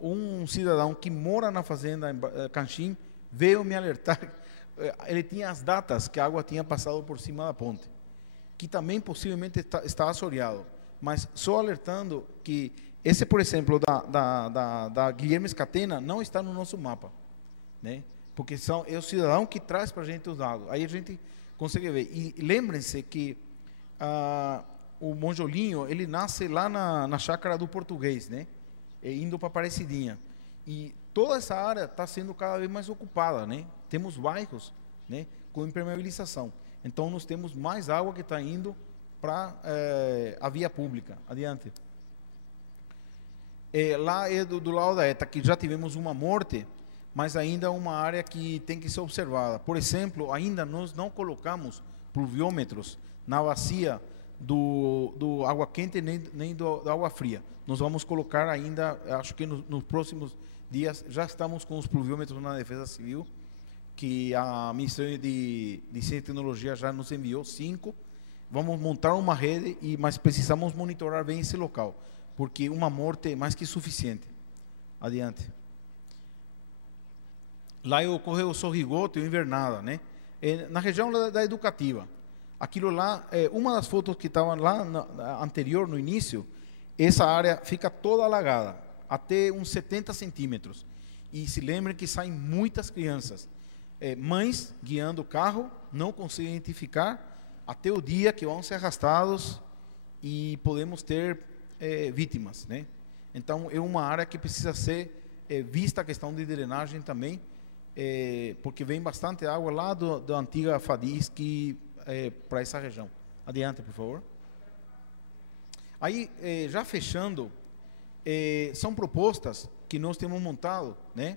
um cidadão que mora na fazenda em Canchim veio me alertar. Ele tinha as datas que a água tinha passado por cima da ponte, que também possivelmente está assoreado. Mas só alertando que esse, por exemplo, da Guilherme Escatena, não está no nosso mapa, né? Porque é o cidadão que traz para a gente os dados. Aí a gente consegue ver. E lembrem-se que o Monjolinho, ele nasce lá na chácara do Português, né? Indo para Aparecidinha. E toda essa área está sendo cada vez mais ocupada, né? Temos bairros, né, com impermeabilização. Então, nós temos mais água que está indo para a via pública. Adiante. Lá é do lado da ETA, que já tivemos uma morte, mas ainda é uma área que tem que ser observada. Por exemplo, ainda nós não colocamos pluviômetros na bacia do água quente nem da água fria. Nós vamos colocar ainda, acho que nos próximos dias, já estamos com os pluviômetros na Defesa Civil, que a Ministério de Ciência e Tecnologia já nos enviou 5. Vamos montar uma rede, mas precisamos monitorar bem esse local, porque uma morte é mais que suficiente. Adiante. Lá ocorre o Sorrigote, o Invernada, né? Na região da Educativa. Aquilo lá, uma das fotos que estavam lá anterior, no início, essa área fica toda alagada, até uns 70 centímetros. E se lembrem que saem muitas crianças. Mães guiando o carro, não conseguem identificar, até o dia que vão ser arrastados e podemos ter vítimas, né? Então, é uma área que precisa ser vista a questão de drenagem também, porque vem bastante água lá da antiga Fadis para essa região. Adiante, por favor. Aí, já fechando, são propostas que nós temos montado, né?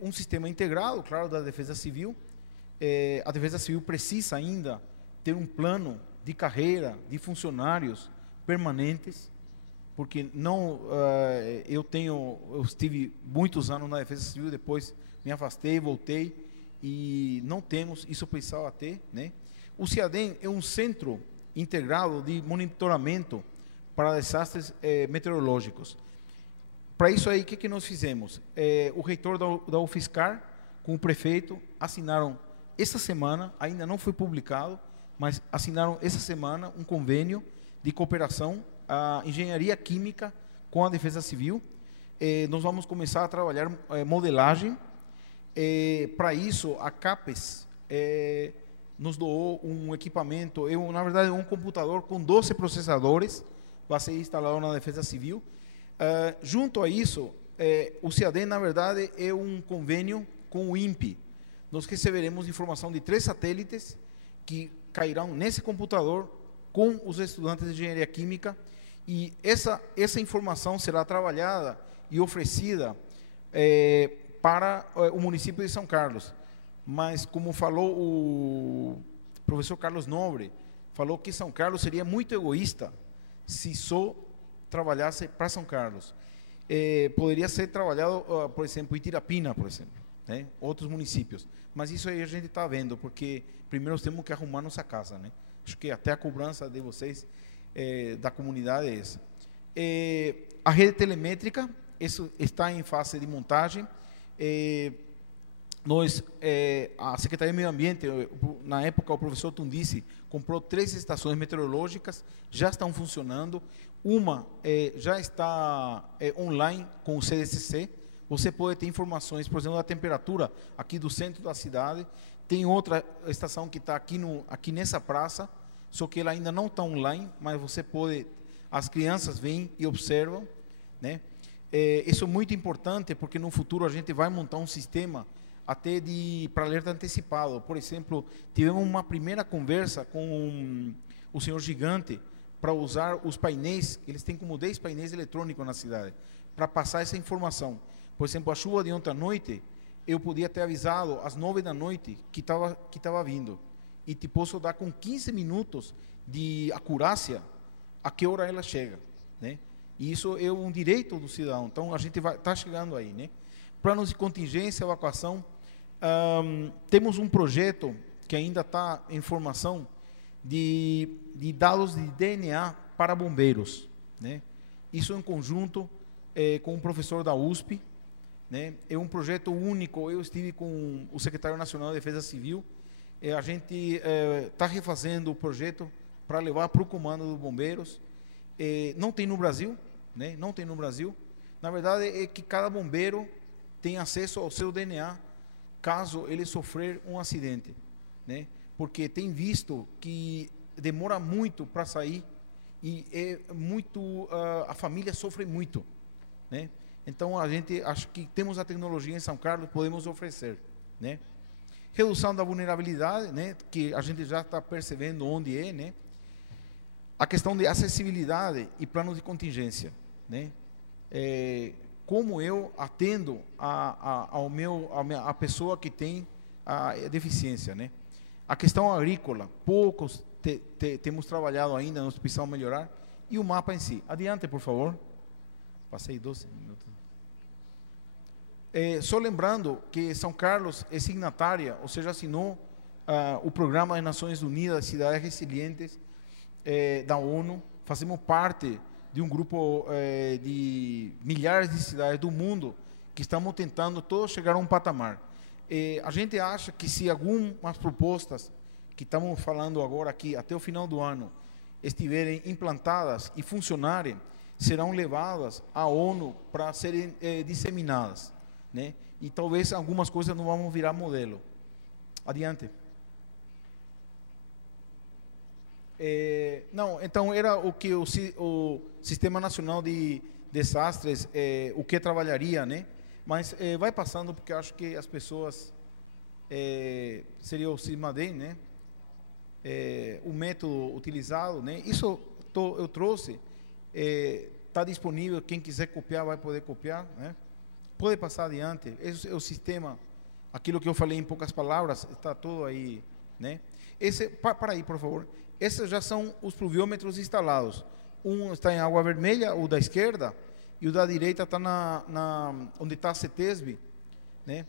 Um sistema integrado, claro, da Defesa Civil. A Defesa Civil precisa ainda ter um plano de carreira de funcionários permanentes, porque não, eu estive muitos anos na Defesa Civil, depois me afastei, voltei, e não temos, isso precisava ter, né? O CIADEM é um centro integrado de monitoramento para desastres meteorológicos. Para isso aí, o que nós fizemos? O reitor da UFSCar, com o prefeito, assinaram essa semana, ainda não foi publicado, mas assinaram essa semana um convênio de cooperação, a engenharia química com a Defesa Civil. Nós vamos começar a trabalhar modelagem. Para isso, a CAPES nos doou um equipamento, na verdade, um computador com 12 processadores, vai ser instalado na Defesa Civil. Junto a isso, o CIADEM, na verdade, é um convênio com o INPE. Nós receberemos informação de 3 satélites que cairão nesse computador com os estudantes de engenharia química, e essa informação será trabalhada e oferecida para o município de São Carlos. Mas, como falou o professor Carlos Nobre, falou que São Carlos seria muito egoísta se só trabalhasse para São Carlos. Poderia ser trabalhado, por exemplo, em Itirapina, por exemplo. né? Outros municípios. Mas isso aí a gente está vendo, porque primeiro nós temos que arrumar nossa casa, né? Acho que até a cobrança de vocês, da comunidade, é essa. A rede telemétrica, isso está em fase de montagem. A Secretaria de Meio Ambiente, na época o professor Tundici comprou 3 estações meteorológicas, já estão funcionando. Uma já está online com o CDCC. Você pode ter informações, por exemplo, da temperatura aqui do centro da cidade. Tem outra estação que está aqui nessa praça, só que ela ainda não está online, mas você pode, as crianças vêm e observam, né? Isso é muito importante, porque no futuro a gente vai montar um sistema até para alerta antecipado. Por exemplo, tivemos uma primeira conversa com o senhor Gigante para usar os painéis, eles têm como 10 painéis eletrônicos na cidade, para passar essa informação. Por exemplo, a chuva de ontem à noite, eu podia ter avisado às 9 da noite que estava vindo. E te posso dar com 15 minutos de acurácia a que hora ela chega, né? E isso é um direito do cidadão. Então, a gente está chegando aí, né? Planos de contingência, evacuação. Temos um projeto que ainda está em formação de dados de DNA para bombeiros, né? Isso em conjunto com um professor da USP, né? É um projeto único. Eu estive com o secretário nacional de Defesa Civil. A gente está refazendo o projeto para levar para o comando dos bombeiros. Não tem no Brasil, né? Não tem no Brasil. Na verdade, é que cada bombeiro tem acesso ao seu DNA caso ele sofrer um acidente, né? Porque tem visto que demora muito para sair e a família sofre muito, né? Então a gente acha que temos a tecnologia em São Carlos, podemos oferecer, né? Redução da vulnerabilidade, né? Que a gente já está percebendo onde é, né? A questão de acessibilidade e planos de contingência, né? Como eu atendo a pessoa que tem a deficiência, né? A questão agrícola, poucos temos trabalhado ainda, nós precisamos melhorar. E o mapa em si. Adiante, por favor. Passei 12 minutos. Só lembrando que São Carlos é signatária, ou seja, assinou o Programa das Nações Unidas, Cidades Resilientes, da ONU. Fazemos parte de um grupo de milhares de cidades do mundo que estamos tentando todos chegar a um patamar. A gente acha que se algumas propostas que estamos falando agora aqui, até o final do ano, estiverem implantadas e funcionarem, serão levadas à ONU para serem disseminadas, né? E talvez algumas coisas não vão virar modelo. Adiante. Não, então era o que o Sistema Nacional de Desastres, o que trabalharia, né? Mas vai passando, porque acho que as pessoas, seria o CISMADEM, né? O método utilizado, né? Isso eu trouxe, está disponível, quem quiser copiar vai poder copiar, né? Pode passar adiante. Esse é o sistema, aquilo que eu falei em poucas palavras, está todo aí, né? Para aí, por favor. Esses já são os pluviômetros instalados. Um está em Água Vermelha, o da esquerda, e o da direita está onde está a CETESB, né?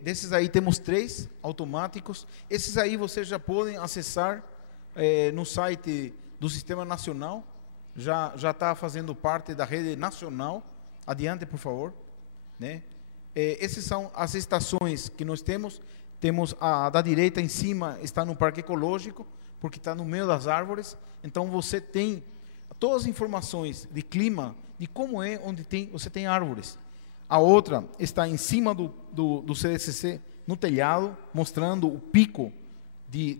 Desses aí temos 3 automáticos. Esses aí vocês já podem acessar no site do Sistema Nacional. Já está fazendo parte da rede nacional. Adiante, por favor, né? Essas são as estações que nós temos. Temos a da direita em cima, está no Parque Ecológico, porque está no meio das árvores. Então você tem todas as informações de clima, de como é onde você tem árvores. A outra está em cima do CDCC, no telhado, mostrando o pico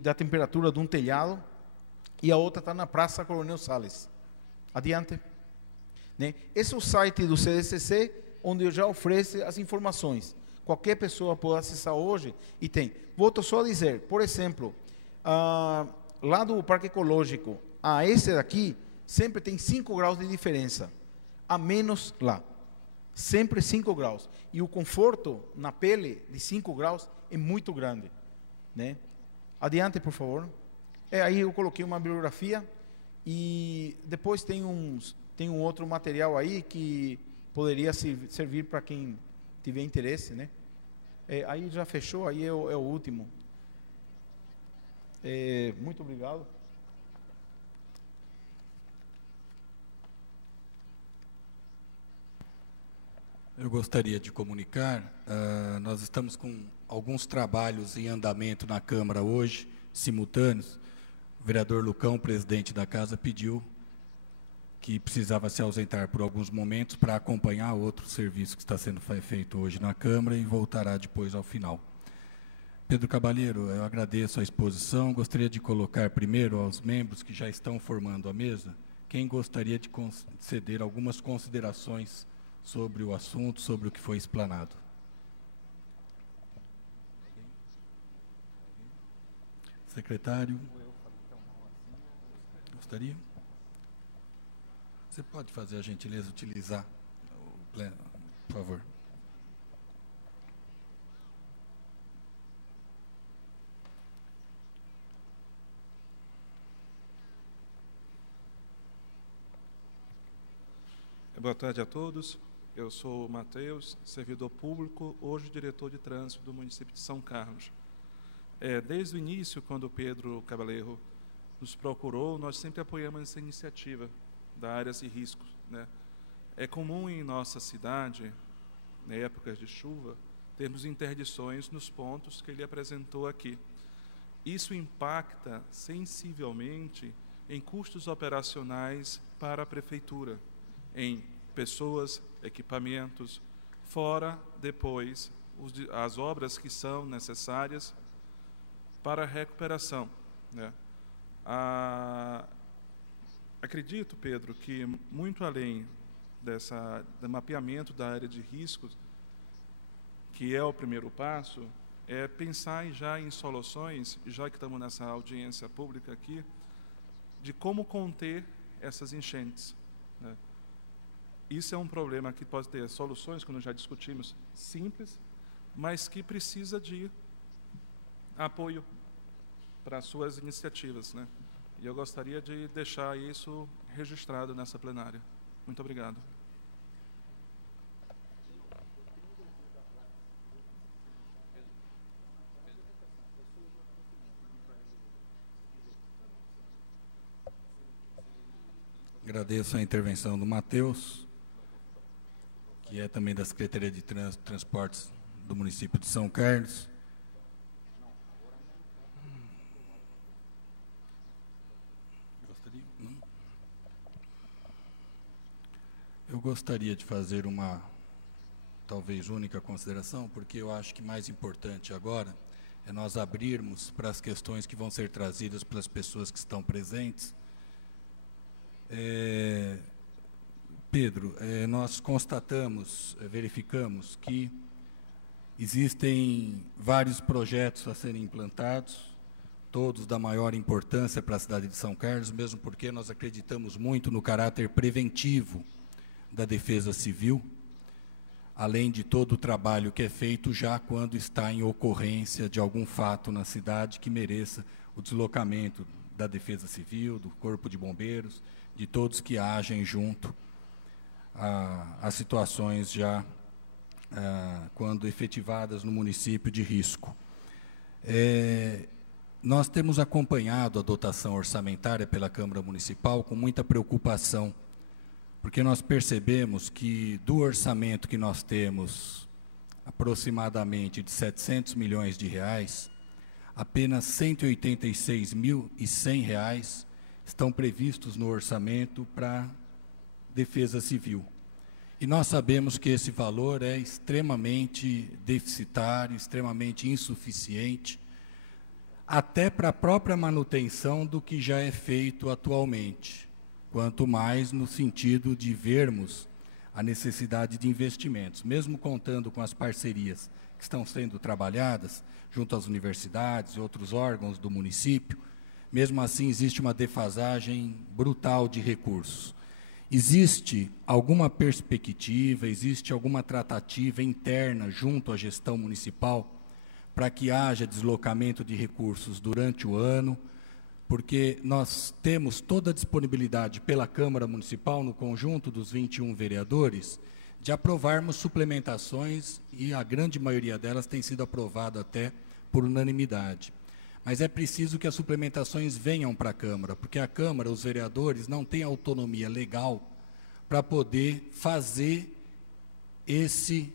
da temperatura de um telhado. E a outra está na Praça Coronel Salles. Adiante, né? Esse é o site do CDCC, onde eu já ofereço as informações. Qualquer pessoa pode acessar hoje e tem. Volto só a dizer, por exemplo, lá do Parque Ecológico, a esse daqui, sempre tem 5 graus de diferença, a menos lá. Sempre 5 graus. E o conforto na pele de 5 graus é muito grande, né? Adiante, por favor. Aí eu coloquei uma bibliografia e depois tem um outro material aí que poderia servir para quem tiver interesse, né? Aí já fechou, aí é o último. Muito obrigado. Eu gostaria de comunicar, nós estamos com alguns trabalhos em andamento na Câmara hoje, simultâneos. O vereador Lucão, presidente da Casa, pediu que precisava se ausentar por alguns momentos para acompanhar outro serviço que está sendo feito hoje na Câmara e voltará depois ao final. Pedro Cabalheiro, eu agradeço a exposição. Gostaria de colocar primeiro aos membros que já estão formando a mesa, quem gostaria de conceder algumas considerações sobre o assunto, sobre o que foi explanado. Secretário, gostaria? Você pode fazer a gentileza de utilizar o pleno, por favor. Boa tarde a todos. Eu sou o Matheus, servidor público, hoje diretor de trânsito do município de São Carlos. Desde o início, quando o Pedro Cabalheiro nos procurou, nós sempre apoiamos essa iniciativa da áreas de risco, né? É comum em nossa cidade, em épocas de chuva, termos interdições nos pontos que ele apresentou aqui. Isso impacta sensivelmente em custos operacionais para a prefeitura, em pessoas, equipamentos, fora depois as obras que são necessárias para a recuperação, né? Acredito, Pedro, que muito além do mapeamento da área de riscos, que é o primeiro passo, é pensar já em soluções, já que estamos nessa audiência pública aqui, de como conter essas enchentes, né? Isso é um problema que pode ter soluções, como já discutimos, simples, mas que precisa de apoio para as suas iniciativas, né? E eu gostaria de deixar isso registrado nessa plenária. Muito obrigado. Agradeço a intervenção do Matheus, que é também da Secretaria de Transportes do município de São Carlos. Eu gostaria de fazer uma, talvez, única consideração, porque eu acho que mais importante agora é nós abrirmos para as questões que vão ser trazidas pelas pessoas que estão presentes. Pedro, nós constatamos, verificamos que existem vários projetos a serem implantados, todos da maior importância para a cidade de São Carlos, mesmo porque nós acreditamos muito no caráter preventivo da Defesa Civil, além de todo o trabalho que é feito já quando está em ocorrência de algum fato na cidade que mereça o deslocamento da Defesa Civil, do Corpo de Bombeiros, de todos que agem junto a situações já quando efetivadas no município de risco. Nós temos acompanhado a dotação orçamentária pela Câmara Municipal com muita preocupação, porque nós percebemos que do orçamento que nós temos, aproximadamente de 700 milhões de reais, apenas R$ 186.100 estão previstos no orçamento para Defesa Civil. E nós sabemos que esse valor é extremamente deficitário, extremamente insuficiente, até para a própria manutenção do que já é feito atualmente, quanto mais no sentido de vermos a necessidade de investimentos, mesmo contando com as parcerias que estão sendo trabalhadas junto às universidades e outros órgãos do município. Mesmo assim, existe uma defasagem brutal de recursos. Existe alguma perspectiva, existe alguma tratativa interna junto à gestão municipal para que haja deslocamento de recursos durante o ano, porque nós temos toda a disponibilidade pela Câmara Municipal, no conjunto dos 21 vereadores, de aprovarmos suplementações, e a grande maioria delas tem sido aprovada até por unanimidade. Mas é preciso que as suplementações venham para a Câmara, porque a Câmara, os vereadores, não têm autonomia legal para poder fazer esse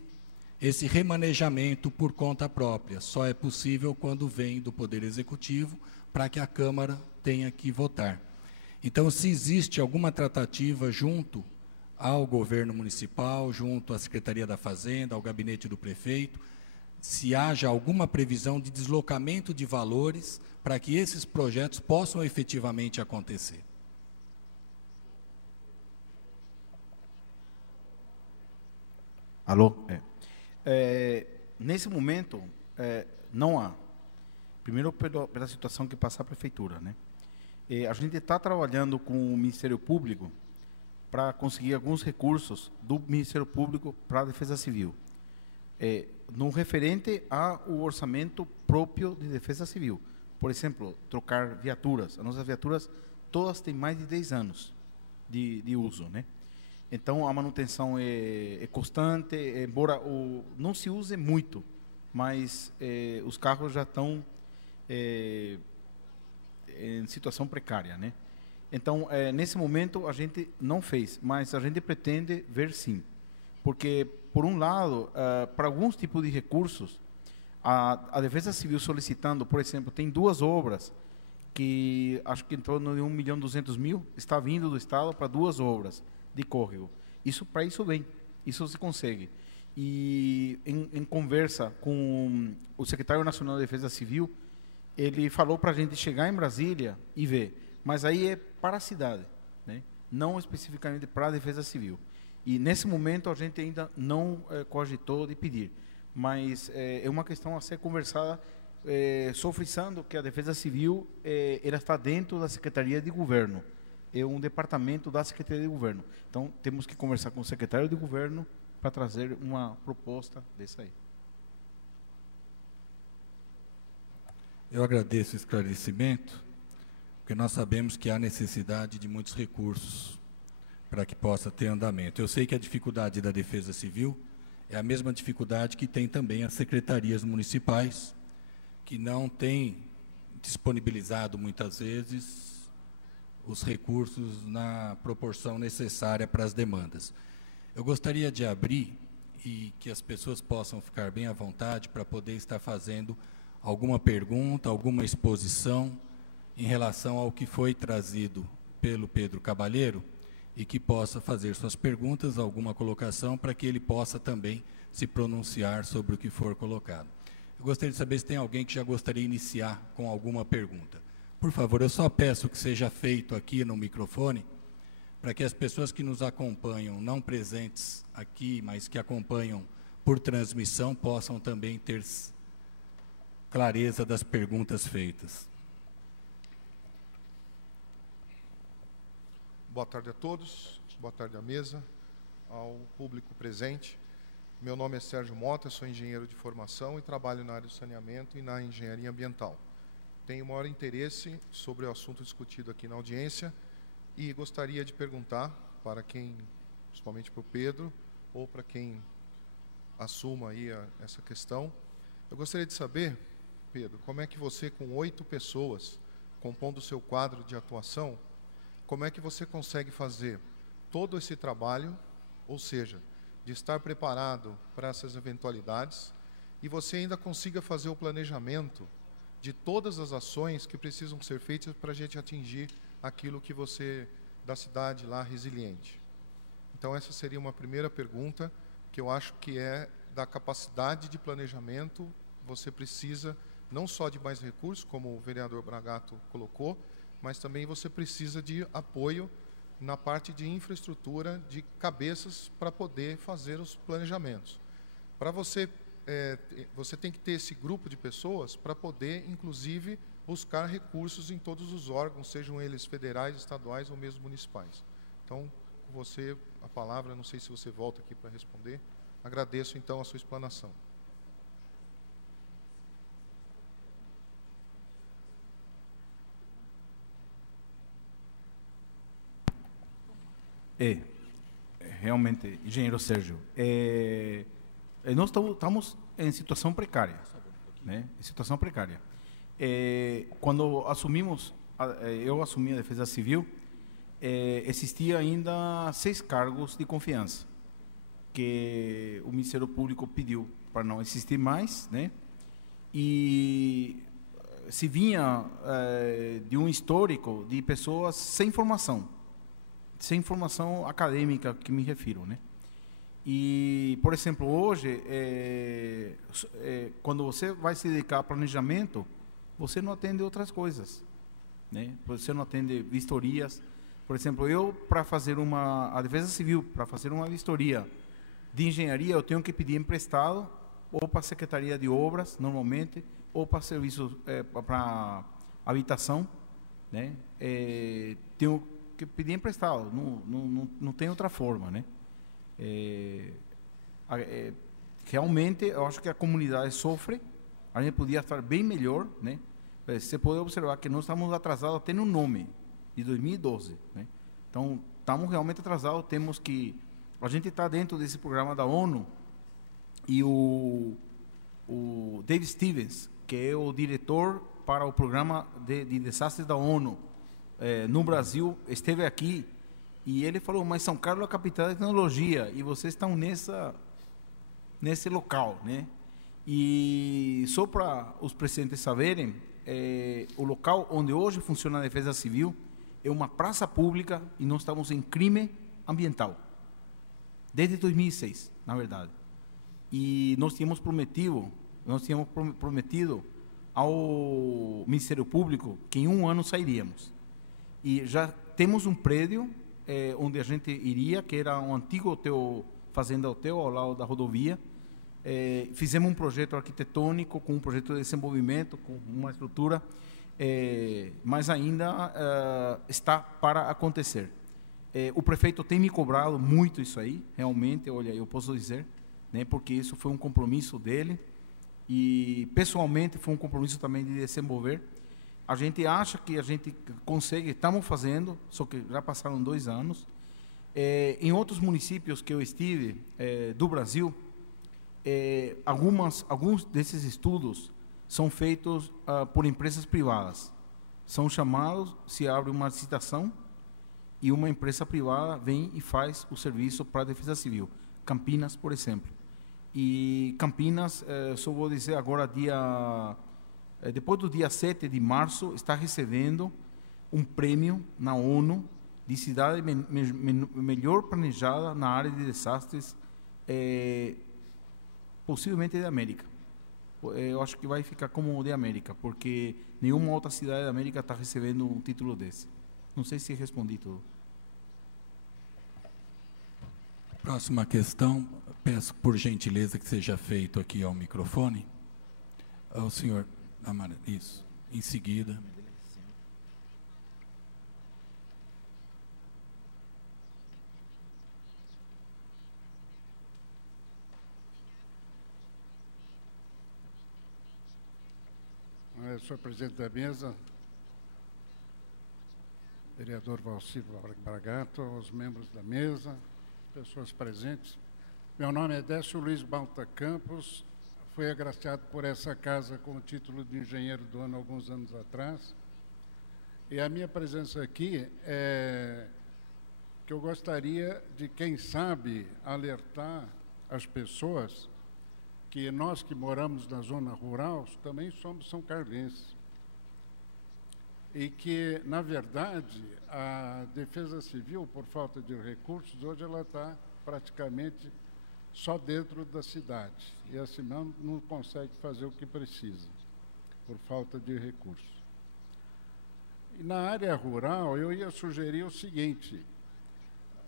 remanejamento por conta própria. Só é possível quando vem do Poder Executivo, para que a Câmara tenha que votar. Então, se existe alguma tratativa junto ao governo municipal, junto à Secretaria da Fazenda, ao gabinete do prefeito, se haja alguma previsão de deslocamento de valores para que esses projetos possam efetivamente acontecer. Alô? Nesse momento, não há. Primeiro, pela situação que passa a prefeitura, né? A gente está trabalhando com o Ministério Público para conseguir alguns recursos do Ministério Público para a Defesa Civil. No referente ao orçamento próprio de Defesa Civil. Por exemplo, trocar viaturas. As nossas viaturas, todas têm mais de 10 anos de uso, né? Então, a manutenção é constante, embora não se use muito, mas os carros já estão em situação precária, né? Então, nesse momento, a gente não fez, mas a gente pretende ver sim. Porque, por um lado, para alguns tipos de recursos, a Defesa Civil solicitando, por exemplo, tem 2 obras que acho que em torno de 1.200.000 está vindo do Estado para 2 obras de córrego. Para isso vem, isso se consegue. E em conversa com o secretário nacional de Defesa Civil, ele falou para a gente chegar em Brasília e ver, mas aí é para a cidade, né? Não especificamente para a Defesa Civil. E nesse momento a gente ainda não cogitou de pedir, mas é uma questão a ser conversada, só frisando que a Defesa Civil ela está dentro da Secretaria de Governo, é um departamento da Secretaria de Governo. Então temos que conversar com o secretário de Governo para trazer uma proposta dessa aí. Eu agradeço o esclarecimento, porque nós sabemos que há necessidade de muitos recursos para que possa ter andamento. Eu sei que a dificuldade da Defesa Civil é a mesma dificuldade que tem também as secretarias municipais, que não têm disponibilizado muitas vezes os recursos na proporção necessária para as demandas. Eu gostaria de abrir e que as pessoas possam ficar bem à vontade para poder estar fazendo alguma pergunta, alguma exposição em relação ao que foi trazido pelo Pedro Cabalheiro, e que possa fazer suas perguntas, alguma colocação, para que ele possa também se pronunciar sobre o que for colocado. Eu gostaria de saber se tem alguém que já gostaria de iniciar com alguma pergunta. Por favor, eu só peço que seja feito aqui no microfone, para que as pessoas que nos acompanham, não presentes aqui, mas que acompanham por transmissão, possam também ter clareza das perguntas feitas. Boa tarde a todos, boa tarde à mesa, ao público presente. Meu nome é Sérgio Mota, sou engenheiro de formação e trabalho na área do saneamento e na engenharia ambiental. Tenho maior interesse sobre o assunto discutido aqui na audiência e gostaria de perguntar para quem, principalmente para o Pedro, ou para quem assuma aí essa questão. Eu gostaria de saber, Pedro, como é que você, com 8 pessoas, compondo o seu quadro de atuação, como é que você consegue fazer todo esse trabalho, ou seja, de estar preparado para essas eventualidades, e você ainda consiga fazer o planejamento de todas as ações que precisam ser feitas para a gente atingir aquilo que você, da cidade lá, resiliente. Então, essa seria uma primeira pergunta, que eu acho que é da capacidade de planejamento. Você precisa não só de mais recursos, como o vereador Bragato colocou, mas também você precisa de apoio na parte de infraestrutura, de cabeças para poder fazer os planejamentos. Para você, você tem que ter esse grupo de pessoas para poder, inclusive, buscar recursos em todos os órgãos, sejam eles federais, estaduais ou mesmo municipais. Então, com você, a palavra, não sei se você volta aqui para responder. Agradeço, então, a sua explanação. realmente, engenheiro Sérgio, nós estamos em situação precária, né? Em situação precária. Quando eu assumi a Defesa Civil, existia ainda 6 cargos de confiança que o Ministério Público pediu para não existir mais, né? E se vinha de um histórico de pessoas sem formação acadêmica, que me refiro, né? E, por exemplo, hoje, quando você vai se dedicar a planejamento, você não atende outras coisas, né? Você não atende vistorias. Por exemplo, para fazer a Defesa Civil, para fazer uma vistoria de engenharia, eu tenho que pedir emprestado, ou para a Secretaria de Obras, normalmente, ou para serviços, para habitação, né? Tenho que pedir emprestado, não tem outra forma, né? Realmente, eu acho que a comunidade sofre, a gente podia estar bem melhor, né? Você pode observar que nós estamos atrasados até no nome, de 2012, né? Então, estamos realmente atrasados, a gente está dentro desse programa da ONU, e o Dave Stevens, que é o diretor para o programa de desastres da ONU no Brasil, esteve aqui, e ele falou, mas São Carlos é a capital da tecnologia, e vocês estão nesse local, né? E só para os presentes saberem, o local onde hoje funciona a Defesa Civil é uma praça pública, e nós estamos em crime ambiental, desde 2006, na verdade. E nós tínhamos prometido ao Ministério Público que em 1 ano sairíamos. E já temos um prédio onde a gente iria, que era um antigo fazenda hotel, ao lado da rodovia. Fizemos um projeto arquitetônico, com um projeto de desenvolvimento, com uma estrutura, mas ainda está para acontecer. O prefeito tem me cobrado muito isso aí, realmente, olha, eu posso dizer, né, porque isso foi um compromisso dele, e pessoalmente foi um compromisso também de desenvolver. A gente acha que a gente consegue, estamos fazendo, só que já passaram 2 anos. Em outros municípios que eu estive do Brasil, alguns desses estudos são feitos por empresas privadas. São chamados, se abre uma licitação, e uma empresa privada vem e faz o serviço para a Defesa Civil. Campinas, por exemplo. E Campinas, só vou dizer agora, depois do dia 7 de março, está recebendo um prêmio na ONU de cidade melhor planejada na área de desastres, possivelmente da América. Eu acho que vai ficar como de América, porque nenhuma outra cidade da América está recebendo um título desse. Não sei se respondi tudo. Próxima questão, peço por gentileza que seja feito aqui ao microfone. O senhor Amara, isso, em seguida. Senhor presidente da mesa, vereador Valcir Bragato, os membros da mesa, pessoas presentes. Meu nome é Décio Luiz Balta Campos, fui agraciado por essa casa com o título de engenheiro do ano alguns anos atrás. E a minha presença aqui é que eu gostaria de, quem sabe, alertar as pessoas que nós que moramos na zona rural também somos são carlenses. E que, na verdade, a Defesa Civil, por falta de recursos, hoje ela está praticamente só dentro da cidade. E assim não consegue fazer o que precisa, por falta de recursos. E na área rural, eu ia sugerir o seguinte: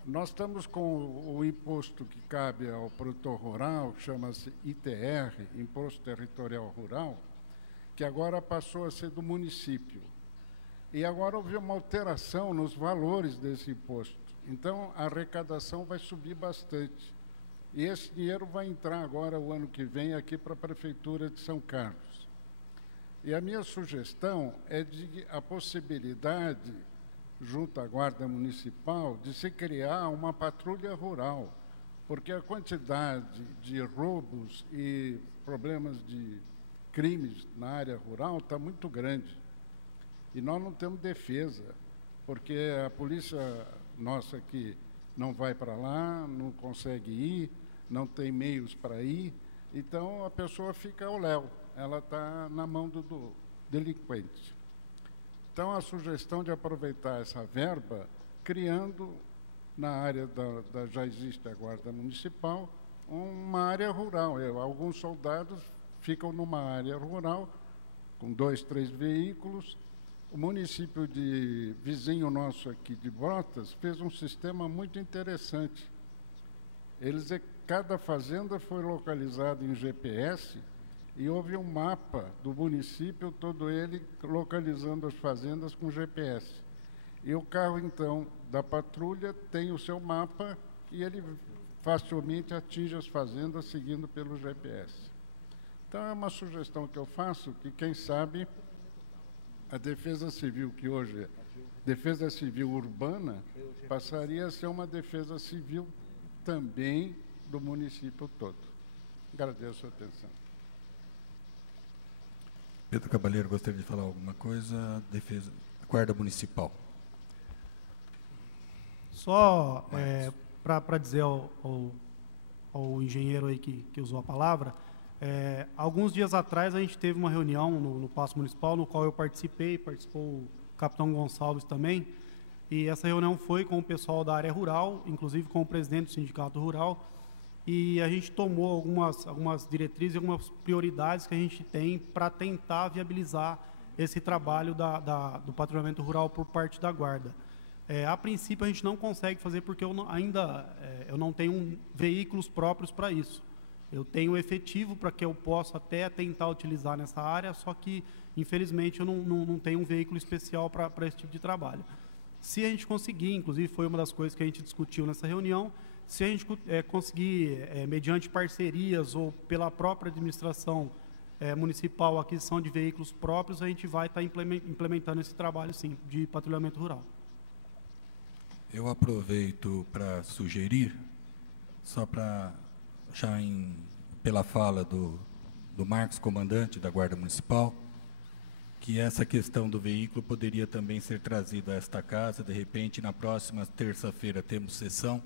nós estamos com o imposto que cabe ao produtor rural, que chama-se ITR, Imposto Territorial Rural, que agora passou a ser do município. E agora houve uma alteração nos valores desse imposto. Então, a arrecadação vai subir bastante. E esse dinheiro vai entrar agora, o ano que vem, aqui para a Prefeitura de São Carlos. E a minha sugestão é de a possibilidade, junto à Guarda Municipal, de se criar uma patrulha rural, porque a quantidade de roubos e problemas de crimes na área rural está muito grande. E nós não temos defesa, porque a polícia nossa aqui não vai para lá, não consegue ir, não tem meios para ir, então a pessoa fica ao léu, ela está na mão do delinquente. Então, a sugestão de aproveitar essa verba, criando na área já existe a Guarda Municipal, uma área rural. Alguns soldados ficam numa área rural, com 2, 3 veículos. O município de vizinho nosso aqui de Brotas fez um sistema muito interessante. Cada fazenda foi localizada em GPS e houve um mapa do município, todo ele localizando as fazendas com GPS. E o carro, então, da patrulha tem o seu mapa e ele facilmente atinge as fazendas seguindo pelo GPS. Então, é uma sugestão que eu faço, que quem sabe a Defesa Civil, que hoje é Defesa Civil Urbana, passaria a ser uma Defesa Civil também do município todo. Agradeço a atenção. Pedro Cavalheiro, gostaria de falar alguma coisa? Defesa, Guarda Municipal. Só para dizer ao engenheiro aí que usou a palavra, alguns dias atrás a gente teve uma reunião no Paço Municipal, no qual eu participou o capitão Gonçalves também, e essa reunião foi com o pessoal da área rural, inclusive com o presidente do Sindicato Rural, e a gente tomou algumas diretrizes e algumas prioridades que a gente tem para tentar viabilizar esse trabalho do patrulhamento rural por parte da Guarda. A princípio, a gente não consegue fazer porque eu não tenho veículos próprios para isso. Eu tenho efetivo para que eu possa até tentar utilizar nessa área, só que, infelizmente, eu não tenho um veículo especial para esse tipo de trabalho. Se a gente conseguir, inclusive foi uma das coisas que a gente discutiu nessa reunião, se a gente conseguir, mediante parcerias ou pela própria administração municipal, a aquisição de veículos próprios, a gente vai estar implementando esse trabalho, sim, de patrulhamento rural. Eu aproveito para sugerir, só para, pela fala do Marcos, comandante da Guarda Municipal, que essa questão do veículo poderia também ser trazida a esta casa. De repente, na próxima terça-feira temos sessão,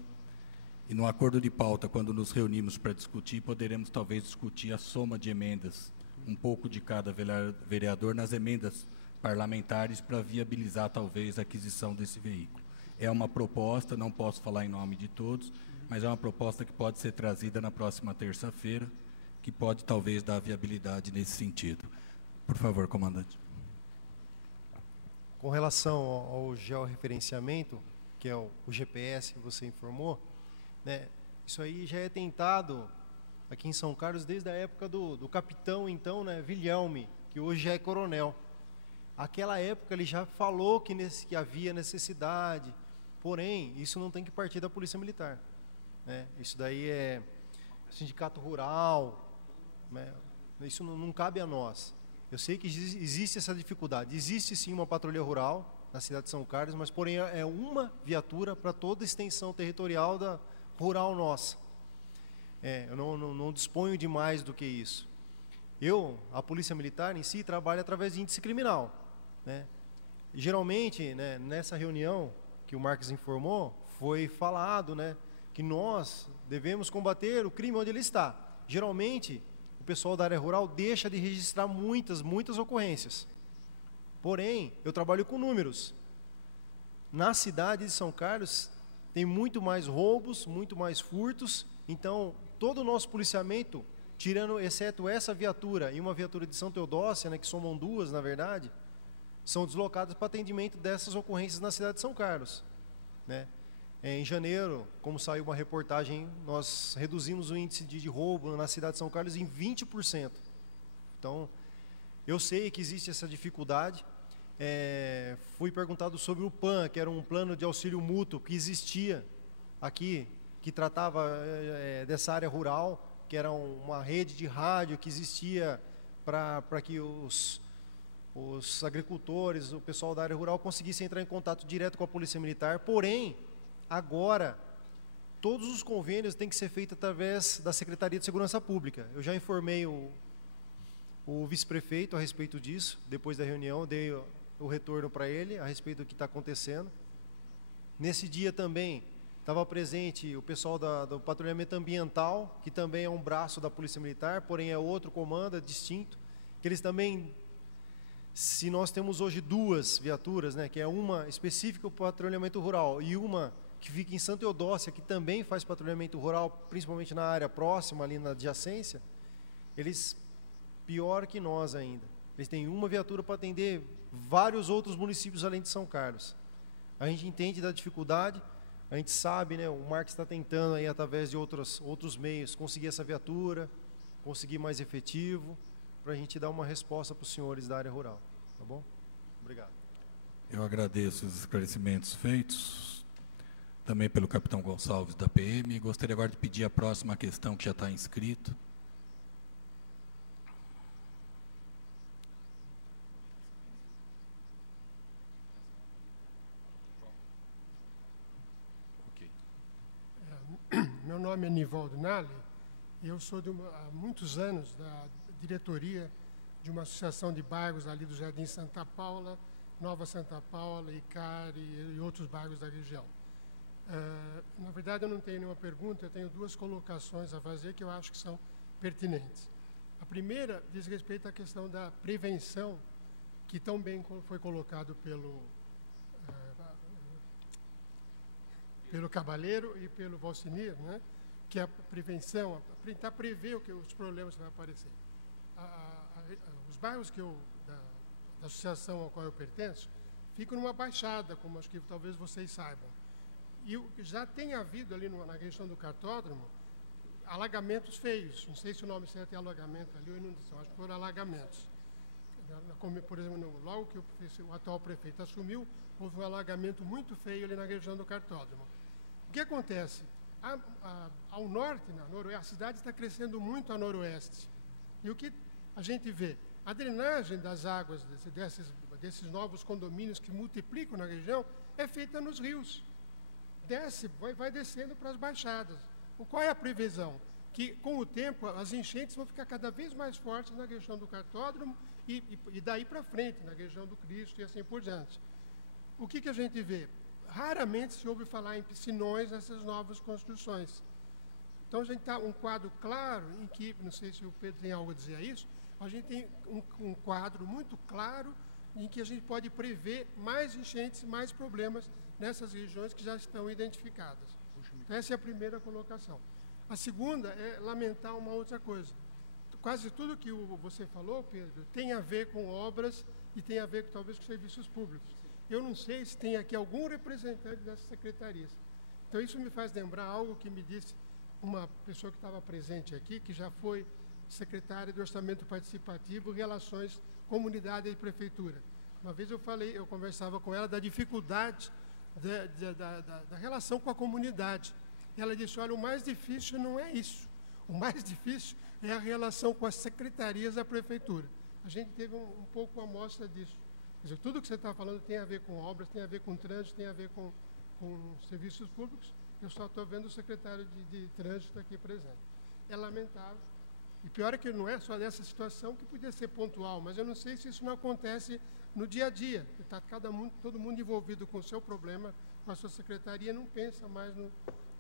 e no acordo de pauta, quando nos reunimos para discutir, poderemos talvez discutir a soma de emendas, um pouco de cada vereador nas emendas parlamentares, para viabilizar talvez a aquisição desse veículo. É uma proposta, não posso falar em nome de todos, mas é uma proposta que pode ser trazida na próxima terça-feira, que pode talvez dar viabilidade nesse sentido. Por favor, comandante. Com relação ao georreferenciamento, que é o GPS que você informou, né, isso aí já é tentado aqui em São Carlos desde a época do capitão, então, né, Vilhelme, que hoje já é coronel. Aquela época ele já falou que havia necessidade, porém, isso não tem que partir da Polícia Militar, né? Isso daí é sindicato rural, né? Isso não cabe a nós. Eu sei que existe essa dificuldade, existe sim uma patrulha rural na cidade de São Carlos, mas porém é uma viatura para toda a extensão territorial da rural nossa. Eu não disponho de mais do que isso. A Polícia Militar em si trabalha através de índice criminal, né? E, geralmente, né, nessa reunião que o Marcos informou, foi falado, né, que nós devemos combater o crime onde ele está. Geralmente, o pessoal da área rural deixa de registrar muitas ocorrências. Porém, eu trabalho com números. Na cidade de São Carlos, tem muito mais roubos, muito mais furtos, então, todo o nosso policiamento, exceto essa viatura e uma viatura de São Teodócia, né, que somam duas, na verdade, são deslocadas para atendimento dessas ocorrências na cidade de São Carlos, né? Em janeiro, como saiu uma reportagem, nós reduzimos o índice de roubo na cidade de São Carlos em 20%. Então, eu sei que existe essa dificuldade. Fui perguntado sobre o PAN, que era um plano de auxílio mútuo que existia aqui, que tratava dessa área rural, que era uma rede de rádio que existia para que os agricultores, o pessoal da área rural conseguissem entrar em contato direto com a Polícia Militar. Porém, agora, todos os convênios têm que ser feitos através da Secretaria de Segurança Pública. Eu já informei o vice-prefeito a respeito disso, depois da reunião, dei o retorno para ele a respeito do que está acontecendo. Nesse dia também estava presente o pessoal do patrulhamento ambiental, que também é um braço da Polícia Militar, porém é outro comando, é distinto, que eles também, se nós temos hoje 2 viaturas, né, que é uma específica para o patrulhamento rural e uma que fica em Santa Eudócia, que também faz patrulhamento rural, principalmente na área próxima, ali na adjacência, eles, pior que nós ainda, eles têm uma viatura para atender vários outros municípios além de São Carlos. A gente entende da dificuldade, a gente sabe, né, o Marcos está tentando aí, através de outros meios, conseguir essa viatura, conseguir mais efetivo, para a gente dar uma resposta para os senhores da área rural, tá bom? Obrigado. Eu agradeço os esclarecimentos feitos, também pelo capitão Gonçalves da PM. Gostaria agora de pedir a próxima questão que já está inscrito. Meu nome é Nivaldo Nali, e eu sou há muitos anos da diretoria de uma associação de bairros ali do Jardim Santa Paula, Nova Santa Paula, Icari e outros bairros da região. Na verdade, eu não tenho nenhuma pergunta, eu tenho 2 colocações a fazer que eu acho que são pertinentes. A primeira diz respeito à questão da prevenção, que tão bem foi colocado pelo Cavaleiro e pelo Valcinir, né? Que é a prevenção, tentar prever os problemas que vão aparecer. Os bairros da associação ao qual eu pertenço ficam numa baixada, como acho que talvez vocês saibam. E já tem havido ali na região do cartódromo alagamentos feios. Não sei se o nome certo é alagamento ali ou inundação, acho que foram alagamentos. Por exemplo, logo que o atual prefeito assumiu, houve um alagamento muito feio ali na região do cartódromo. O que acontece? Ao norte, a cidade está crescendo muito a noroeste. E o que a gente vê? A drenagem das águas desses novos condomínios que multiplicam na região é feita nos rios. Vai descendo para as baixadas. Qual é a previsão? Que, com o tempo, as enchentes vão ficar cada vez mais fortes na região do cartódromo e daí para frente, na região do Cristo e assim por diante. O que a gente vê? Raramente se ouve falar em piscinões nessas novas construções. Então, a gente está um quadro claro em que, não sei se o Pedro tem algo a dizer a isso, a gente tem um quadro muito claro em que a gente pode prever mais enchentes, mais problemas nessas regiões que já estão identificadas. Então, essa é a primeira colocação. A segunda é lamentar uma outra coisa. Quase tudo que você falou, Pedro, tem a ver com obras e tem a ver, talvez, com serviços públicos. Eu não sei se tem aqui algum representante dessas secretarias. Então, isso me faz lembrar algo que me disse uma pessoa que estava presente aqui, que já foi secretária de Orçamento Participativo, Relações, Comunidade e Prefeitura. Uma vez eu conversava com ela da dificuldade da relação com a comunidade. Ela disse, olha, o mais difícil não é isso. O mais difícil é a relação com as secretarias da prefeitura. A gente teve um pouco amostra disso. Quer dizer, tudo que você está falando tem a ver com obras, tem a ver com trânsito, tem a ver com serviços públicos. Eu só estou vendo o secretário de trânsito aqui presente. É lamentável. E pior é que não é só nessa situação que podia ser pontual, mas eu não sei se isso não acontece no dia a dia. Está todo mundo envolvido com o seu problema, com a sua secretaria, não pensa mais no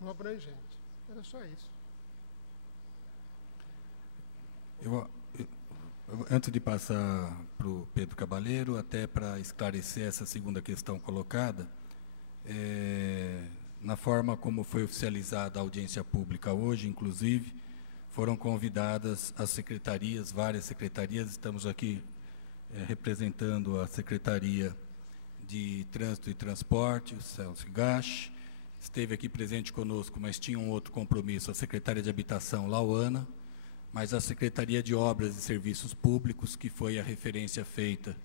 abrangente. Era só isso. Antes de passar para o Pedro Cavaleiro, até para esclarecer essa segunda questão colocada, na forma como foi oficializada a audiência pública hoje, inclusive, foram convidadas as secretarias, várias secretarias, estamos aqui representando a Secretaria de Trânsito e Transporte, o Celso Gache, esteve aqui presente conosco, mas tinha um outro compromisso, a Secretária de Habitação, Lauana, mas a Secretaria de Obras e Serviços Públicos, que foi a referência feita,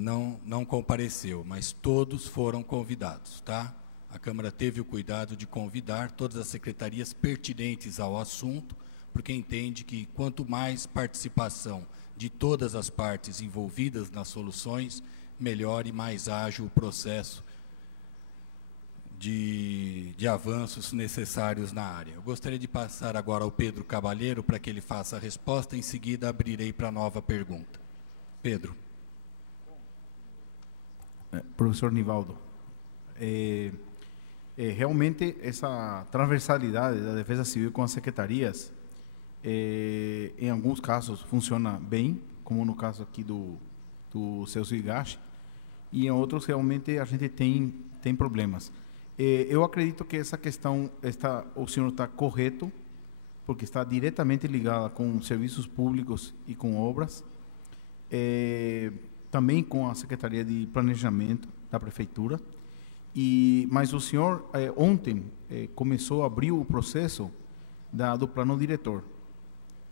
não compareceu, mas todos foram convidados, tá? A Câmara teve o cuidado de convidar todas as secretarias pertinentes ao assunto, porque entende que quanto mais participação de todas as partes envolvidas nas soluções, melhor e mais ágil o processo de avanços necessários na área. Eu gostaria de passar agora ao Pedro Cavalheiro para que ele faça a resposta, em seguida abrirei para a nova pergunta. Pedro. Professor Nivaldo, realmente essa transversalidade da Defesa Civil com as secretarias, em alguns casos funciona bem, como no caso aqui do Celso Higashi, e em outros realmente a gente tem problemas. Eu acredito que essa questão, o senhor está correto, porque está diretamente ligada com serviços públicos e com obras, também com a Secretaria de Planejamento da Prefeitura, mas o senhor ontem começou a abrir o processo do plano diretor.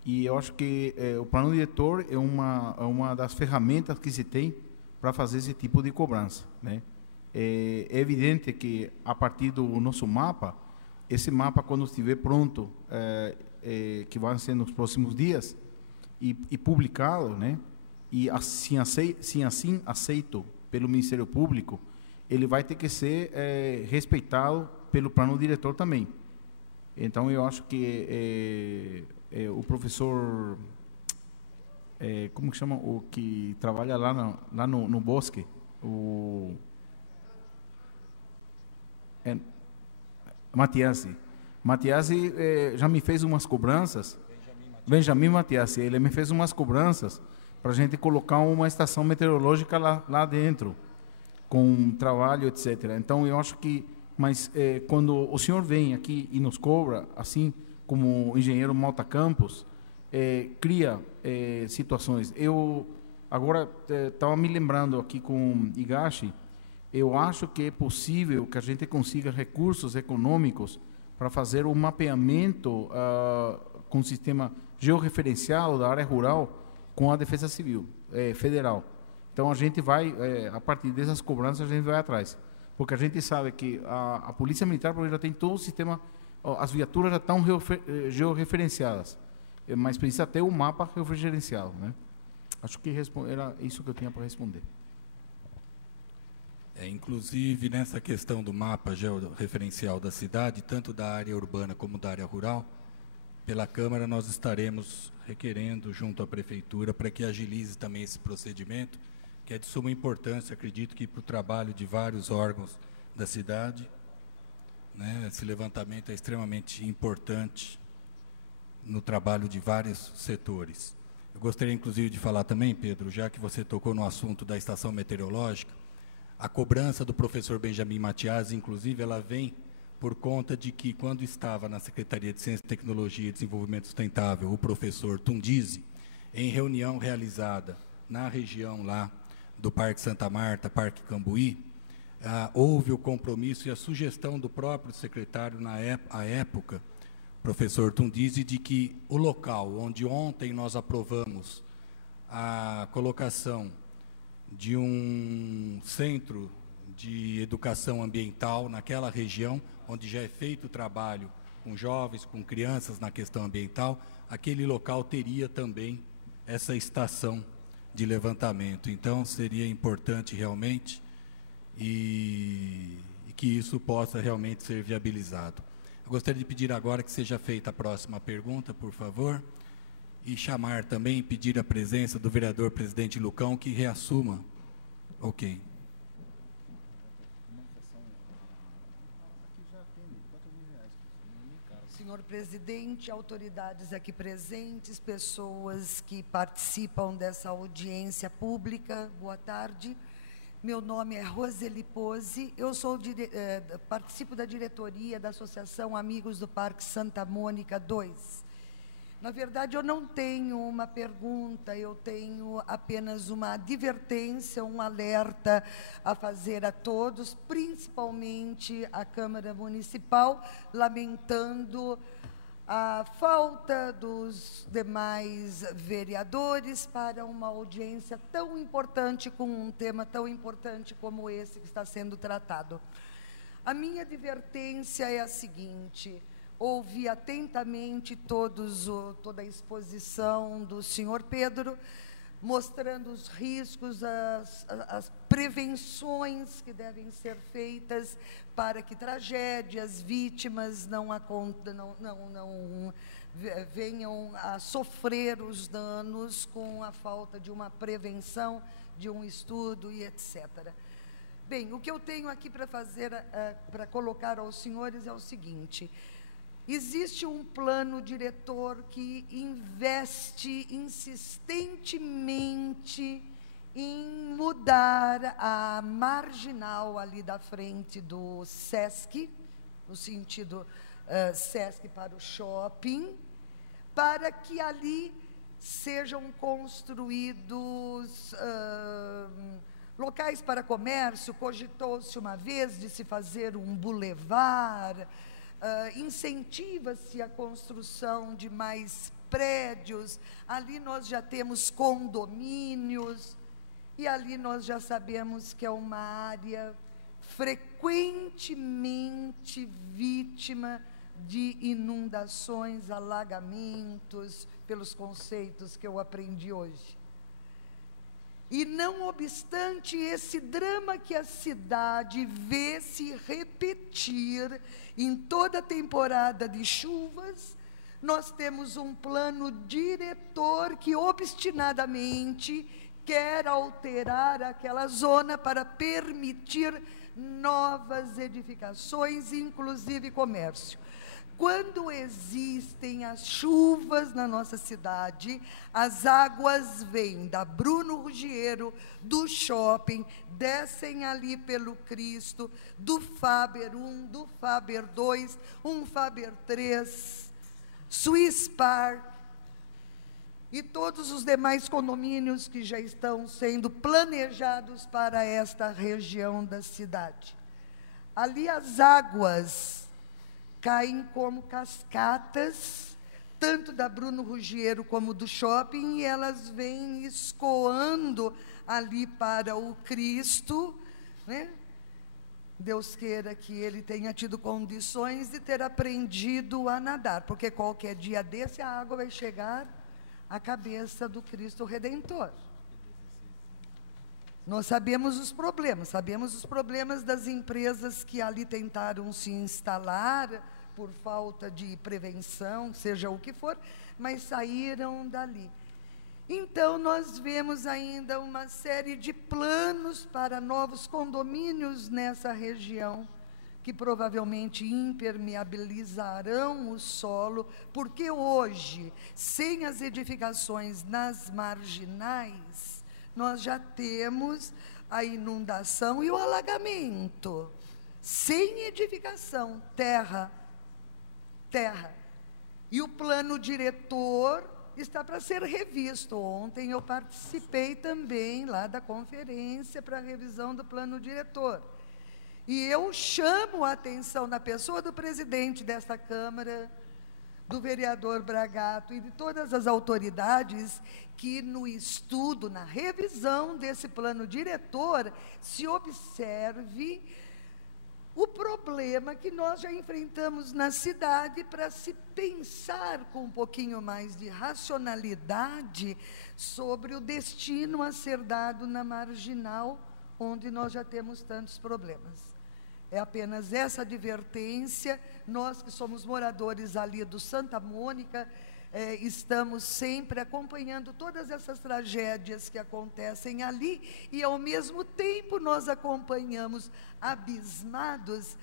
E eu acho que o plano diretor é uma das ferramentas que se tem para fazer esse tipo de cobrança, né? É evidente que, a partir do nosso mapa, esse mapa, quando estiver pronto, que vai ser nos próximos dias, e publicado, né, e assim aceito pelo Ministério Público, ele vai ter que ser respeitado pelo plano diretor também. Então, eu acho que o professor, como que chama, o que trabalha lá no bosque, Matiasi já me fez umas cobranças, Benjamin Matiasi, ele me fez umas cobranças para a gente colocar uma estação meteorológica lá dentro, com trabalho, etc. Então, eu acho que, mas quando o senhor vem aqui e nos cobra, assim como o engenheiro Malta Campos, cria situações. Eu agora estava me lembrando aqui com Higashi, eu acho que é possível que a gente consiga recursos econômicos para fazer um mapeamento com o sistema georreferencial da área rural com a Defesa Civil Federal. Então, a gente vai, a partir dessas cobranças, a gente vai atrás. Porque a gente sabe que a Polícia Militar já tem todo o sistema, as viaturas já estão georreferenciadas, mas precisa ter um mapa georreferenciado, né? Acho que era isso que eu tinha para responder. Inclusive, nessa questão do mapa georreferencial da cidade, tanto da área urbana como da área rural, pela Câmara nós estaremos requerendo junto à Prefeitura para que agilize também esse procedimento, que é de suma importância, acredito que para o trabalho de vários órgãos da cidade, né, esse levantamento é extremamente importante no trabalho de vários setores. Eu gostaria, inclusive, de falar também, Pedro, já que você tocou no assunto da estação meteorológica, a cobrança do professor Benjamin Matiasi, inclusive, ela vem por conta de que, quando estava na Secretaria de Ciência, Tecnologia e Desenvolvimento Sustentável, o professor Tundizi, em reunião realizada na região lá do Parque Santa Marta, Parque Cambuí, houve o compromisso e a sugestão do próprio secretário, à época, professor Tundizi, de que o local onde ontem nós aprovamos a colocação de um centro de educação ambiental naquela região, onde já é feito o trabalho com jovens, com crianças na questão ambiental, aquele local teria também essa estação de levantamento. Então, seria importante realmente e que isso possa realmente ser viabilizado. Eu gostaria de pedir agora que seja feita a próxima pergunta, por favor, e chamar também, pedir a presença do vereador presidente Lucão, que reassuma. Ok. Senhor presidente, autoridades aqui presentes, pessoas que participam dessa audiência pública, boa tarde. Meu nome é Roseli Pose, eu participo da diretoria da Associação Amigos do Parque Santa Mônica 2. Na verdade, eu não tenho uma pergunta, eu tenho apenas uma advertência, um alerta a fazer a todos, principalmente à Câmara Municipal, lamentando a falta dos demais vereadores para uma audiência tão importante, com um tema tão importante como esse que está sendo tratado. A minha advertência é a seguinte: ouvi atentamente toda a exposição do senhor Pedro, mostrando os riscos, as prevenções que devem ser feitas para que tragédias, vítimas não venham a sofrer os danos com a falta de uma prevenção, de um estudo e etc. Bem, o que eu tenho aqui para fazer, para colocar aos senhores é o seguinte: existe um plano diretor que investe insistentemente em mudar a marginal ali da frente do SESC, no sentido SESC para o shopping, para que ali sejam construídos locais para comércio. Cogitou-se uma vez de se fazer um bulevar, incentiva-se a construção de mais prédios, ali nós já temos condomínios, e ali nós já sabemos que é uma área frequentemente vítima de inundações, alagamentos, pelos conceitos que eu aprendi hoje. E não obstante esse drama que a cidade vê se repetir em toda a temporada de chuvas, nós temos um plano diretor que obstinadamente quer alterar aquela zona para permitir novas edificações, inclusive comércio. Quando existem as chuvas na nossa cidade, as águas vêm da Bruno Ruggiero, do shopping, descem ali pelo Cristo, do Faber 1, do Faber 2, um Faber 3, Swiss Park, e todos os demais condomínios que já estão sendo planejados para esta região da cidade. Ali as águas caem como cascatas, tanto da Bruno Ruggiero como do shopping, e elas vêm escoando ali para o Cristo, né? Deus queira que ele tenha tido condições de ter aprendido a nadar, porque qualquer dia desse a água vai chegar à cabeça do Cristo Redentor. Nós sabemos os problemas das empresas que ali tentaram se instalar por falta de prevenção, seja o que for, mas saíram dali. Então, nós vemos ainda uma série de planos para novos condomínios nessa região, que provavelmente impermeabilizarão o solo, porque hoje, sem as edificações nas marginais, nós já temos a inundação e o alagamento. Sem edificação, terra. E o plano diretor está para ser revisto. Ontem eu participei também lá da conferência para a revisão do plano diretor. E eu chamo a atenção na pessoa do presidente desta Câmara, do vereador Bragato e de todas as autoridades, que no estudo, na revisão desse plano diretor, se observe o problema que nós já enfrentamos na cidade, para se pensar com um pouquinho mais de racionalidade sobre o destino a ser dado na marginal, onde nós já temos tantos problemas. É apenas essa advertência. Nós que somos moradores ali do Santa Mônica, estamos sempre acompanhando todas essas tragédias que acontecem ali, e ao mesmo tempo nós acompanhamos abismados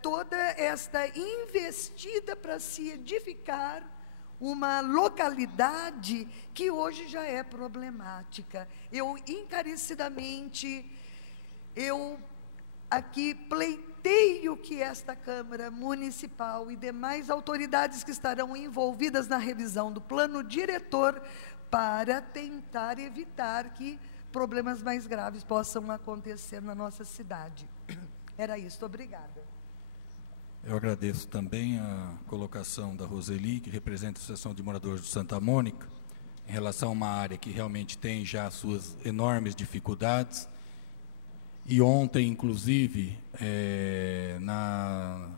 toda esta investida para se edificar uma localidade que hoje já é problemática. Eu encarecidamente, aqui pleiteio que esta Câmara Municipal e demais autoridades que estarão envolvidas na revisão do plano diretor, para tentar evitar que problemas mais graves possam acontecer na nossa cidade. Era isso, obrigada. Eu agradeço também a colocação da Roseli, que representa a Associação de Moradores de Santa Mônica, em relação a uma área que realmente tem já suas enormes dificuldades. E ontem, inclusive, na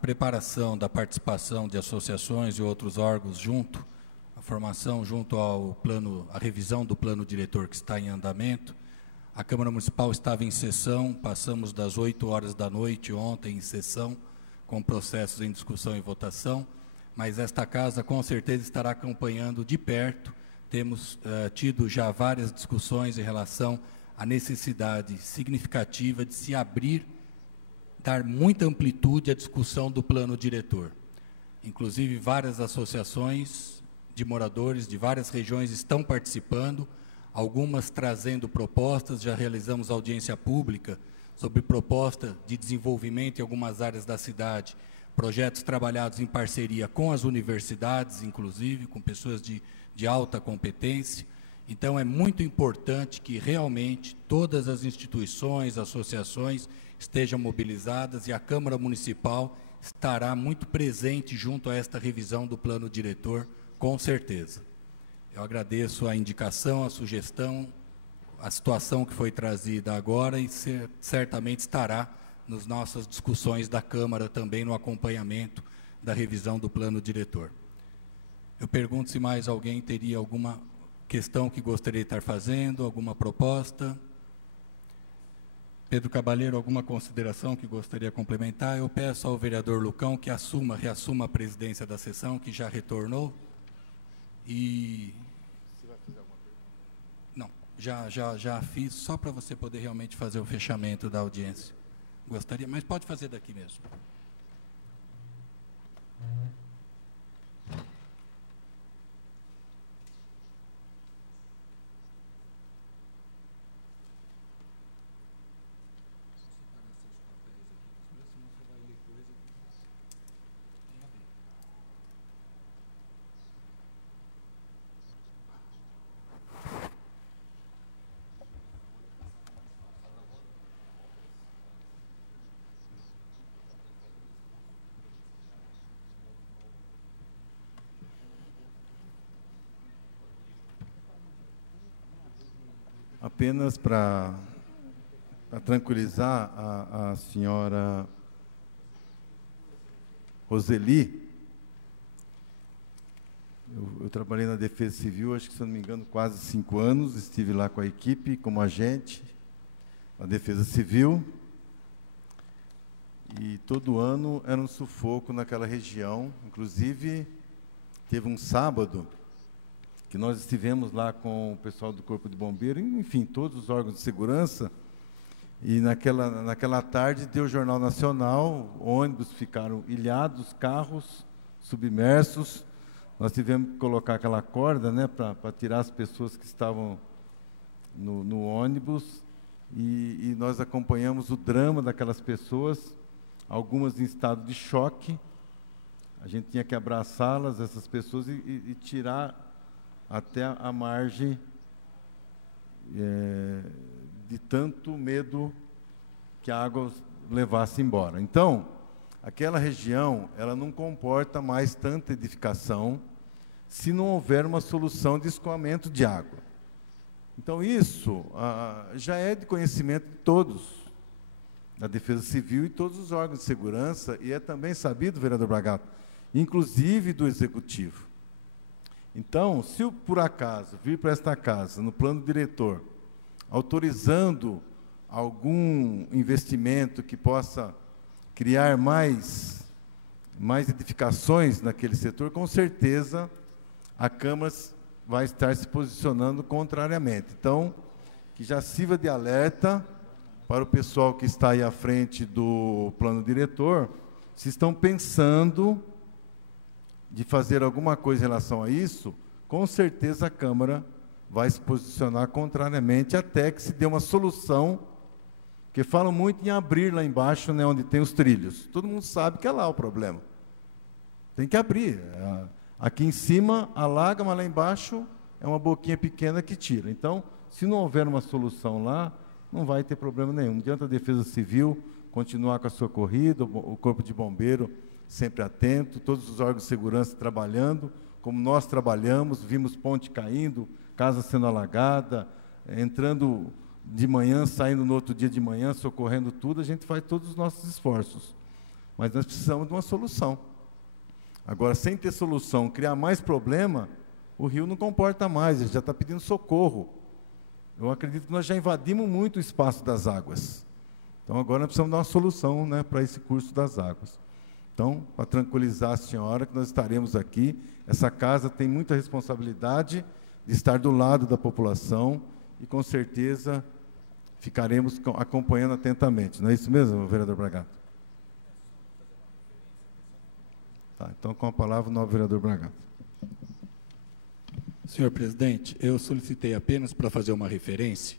preparação da participação de associações e outros órgãos junto, informação, junto ao plano, a revisão do plano diretor que está em andamento, a Câmara Municipal estava em sessão, passamos das 8 horas da noite ontem em sessão, com processos em discussão e votação, mas esta casa com certeza estará acompanhando de perto. Temos tido já várias discussões em relação à necessidade significativa de se abrir, dar muita amplitude à discussão do plano diretor. Inclusive, várias associações de moradores de várias regiões estão participando, algumas trazendo propostas. Já realizamos audiência pública sobre proposta de desenvolvimento em algumas áreas da cidade, projetos trabalhados em parceria com as universidades, inclusive, com pessoas de alta competência. Então, é muito importante que realmente todas as instituições, associações estejam mobilizadas, e a Câmara Municipal estará muito presente junto a esta revisão do plano diretor, com certeza. Eu agradeço a indicação, a sugestão, a situação que foi trazida agora, e certamente estará nas nossas discussões da Câmara também no acompanhamento da revisão do plano diretor. Eu pergunto se mais alguém teria alguma questão que gostaria de estar fazendo, alguma proposta. Pedro Cabalheiro, alguma consideração que gostaria de complementar? Eu peço ao vereador Lucão que reassuma a presidência da sessão, que já retornou. E... Você vai fazer alguma pergunta? Não, já fiz, só para você poder realmente fazer o fechamento da audiência. Gostaria, mas pode fazer daqui mesmo. Apenas para tranquilizar a senhora Roseli, eu trabalhei na Defesa Civil, acho que, se eu não me engano, quase 5 anos, estive lá com a equipe, como agente na Defesa Civil, e todo ano era um sufoco naquela região. Inclusive, teve um sábado que nós estivemos lá com o pessoal do Corpo de Bombeiro, enfim, todos os órgãos de segurança, e naquela tarde deu o Jornal Nacional, ônibus ficaram ilhados, carros submersos, nós tivemos que colocar aquela corda, né, para tirar as pessoas que estavam no ônibus, e nós acompanhamos o drama daquelas pessoas, algumas em estado de choque. A gente tinha que abraçá-las, essas pessoas, e tirar até a margem de tanto medo que a água levasse embora. Então, aquela região, ela não comporta mais tanta edificação se não houver uma solução de escoamento de água. Então, isso já é de conhecimento de todos, da Defesa Civil e todos os órgãos de segurança, e é também sabido, vereador Bragato, inclusive do Executivo. Então, se por acaso vir para esta casa, no plano diretor, autorizando algum investimento que possa criar mais edificações naquele setor, com certeza a Câmara vai estar se posicionando contrariamente. Então, que já sirva de alerta para o pessoal que está aí à frente do plano diretor, se estão pensando de fazer alguma coisa em relação a isso, com certeza a Câmara vai se posicionar contrariamente, até que se dê uma solução, porque falam muito em abrir lá embaixo, né, onde tem os trilhos. Todo mundo sabe que é lá o problema. Tem que abrir. Aqui em cima alaga, mas lá embaixo é uma boquinha pequena que tira. Então, se não houver uma solução lá, não vai ter problema nenhum. Não adianta a Defesa Civil continuar com a sua corrida, o Corpo de Bombeiro sempre atento, todos os órgãos de segurança trabalhando, como nós trabalhamos, vimos ponte caindo, casa sendo alagada, entrando de manhã, saindo no outro dia de manhã, socorrendo tudo, a gente faz todos os nossos esforços. Mas nós precisamos de uma solução. Agora, sem ter solução, criar mais problema, o rio não comporta mais, ele já está pedindo socorro. Eu acredito que nós já invadimos muito o espaço das águas. Então, agora nós precisamos dar uma solução, né, para esse curso das águas. Então, para tranquilizar a senhora, que nós estaremos aqui, essa casa tem muita responsabilidade de estar do lado da população e, com certeza, ficaremos acompanhando atentamente. Não é isso mesmo, vereador Bragato? Tá, então, com a palavra, o novo vereador Bragato. Senhor presidente, eu solicitei apenas para fazer uma referência.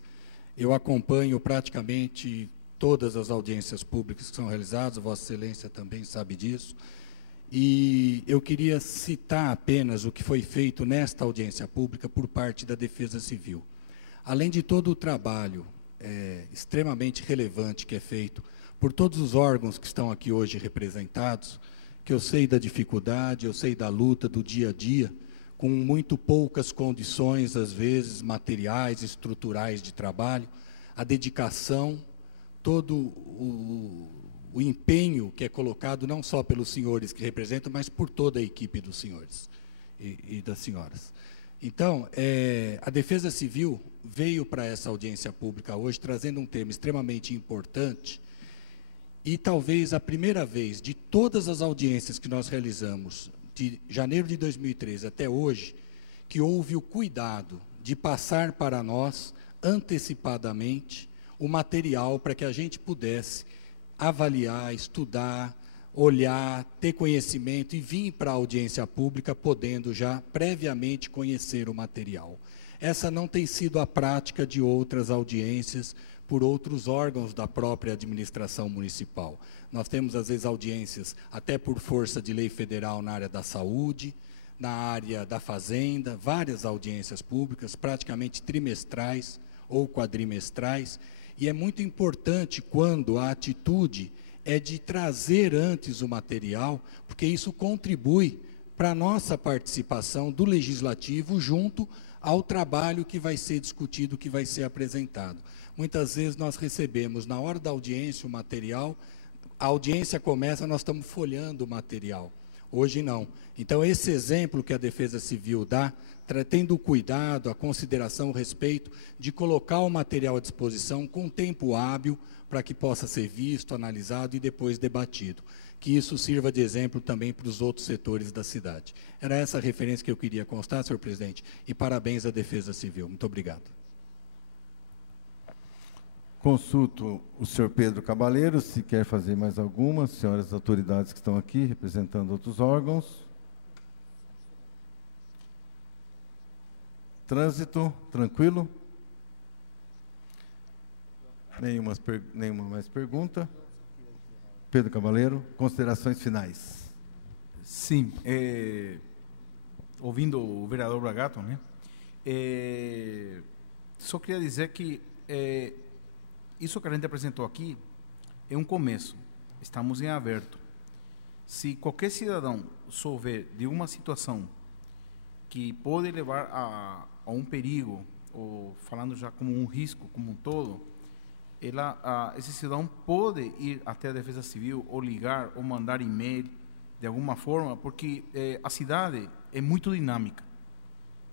Eu acompanho praticamente todas as audiências públicas que são realizadas, Vossa Excelência também sabe disso, e eu queria citar apenas o que foi feito nesta audiência pública por parte da Defesa Civil. Além de todo o trabalho extremamente relevante que é feito por todos os órgãos que estão aqui hoje representados, que eu sei da dificuldade, eu sei da luta do dia a dia, com muito poucas condições, às vezes, materiais, estruturais de trabalho, a dedicação, todo o empenho que é colocado não só pelos senhores que representam, mas por toda a equipe dos senhores e das senhoras. Então, a Defesa Civil veio para essa audiência pública hoje trazendo um tema extremamente importante e talvez a primeira vez de todas as audiências que nós realizamos de janeiro de 2013 até hoje, que houve o cuidado de passar para nós antecipadamente o material para que a gente pudesse avaliar, estudar, olhar, ter conhecimento e vir para a audiência pública podendo já previamente conhecer o material. Essa não tem sido a prática de outras audiências por outros órgãos da própria administração municipal. Nós temos, às vezes, audiências até por força de lei federal na área da saúde, na área da fazenda, várias audiências públicas, praticamente trimestrais ou quadrimestrais, e é muito importante quando a atitude é de trazer antes o material, porque isso contribui para a nossa participação do Legislativo junto ao trabalho que vai ser discutido, que vai ser apresentado. Muitas vezes nós recebemos, na hora da audiência, o material, a audiência começa, nós estamos folhando o material. Hoje não. Então, esse exemplo que a Defesa Civil dá, tendo o cuidado, a consideração, o respeito de colocar o material à disposição com tempo hábil para que possa ser visto, analisado e depois debatido. Que isso sirva de exemplo também para os outros setores da cidade. Era essa a referência que eu queria constar, senhor presidente, e parabéns à Defesa Civil. Muito obrigado. Consulto o senhor Pedro Cabaleiro, se quer fazer mais alguma, senhoras autoridades que estão aqui, representando outros órgãos. Trânsito, tranquilo? Nenhuma mais pergunta? Pedro Cabaleiro, considerações finais. Sim, ouvindo o vereador Bragato, né? Só queria dizer que isso que a gente apresentou aqui é um começo. Estamos em aberto. Se qualquer cidadão souber de uma situação que pode levar a um perigo, ou falando já como um risco como um todo, esse cidadão pode ir até a Defesa Civil, ou ligar, ou mandar e-mail, de alguma forma, porque a cidade é muito dinâmica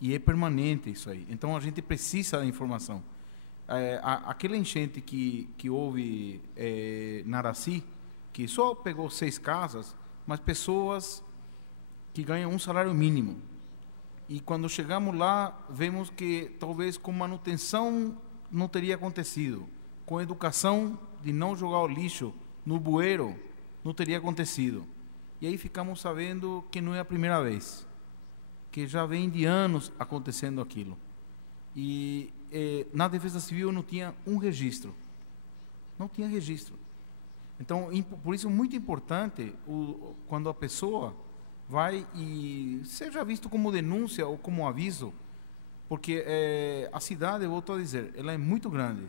e é permanente isso aí. Então, a gente precisa da informação. Aquela enchente que houve na Araci, que só pegou 6 casas, mas pessoas que ganham um salário mínimo. E quando chegamos lá, vemos que talvez com manutenção não teria acontecido. Com educação de não jogar o lixo no bueiro, não teria acontecido. E aí ficamos sabendo que não é a primeira vez, que já vem de anos acontecendo aquilo. E na Defesa Civil não tinha um registro. Não tinha registro. Então, por isso é muito importante quando a pessoa vai e seja visto como denúncia ou como aviso, porque a cidade, eu volto a dizer, ela é muito grande,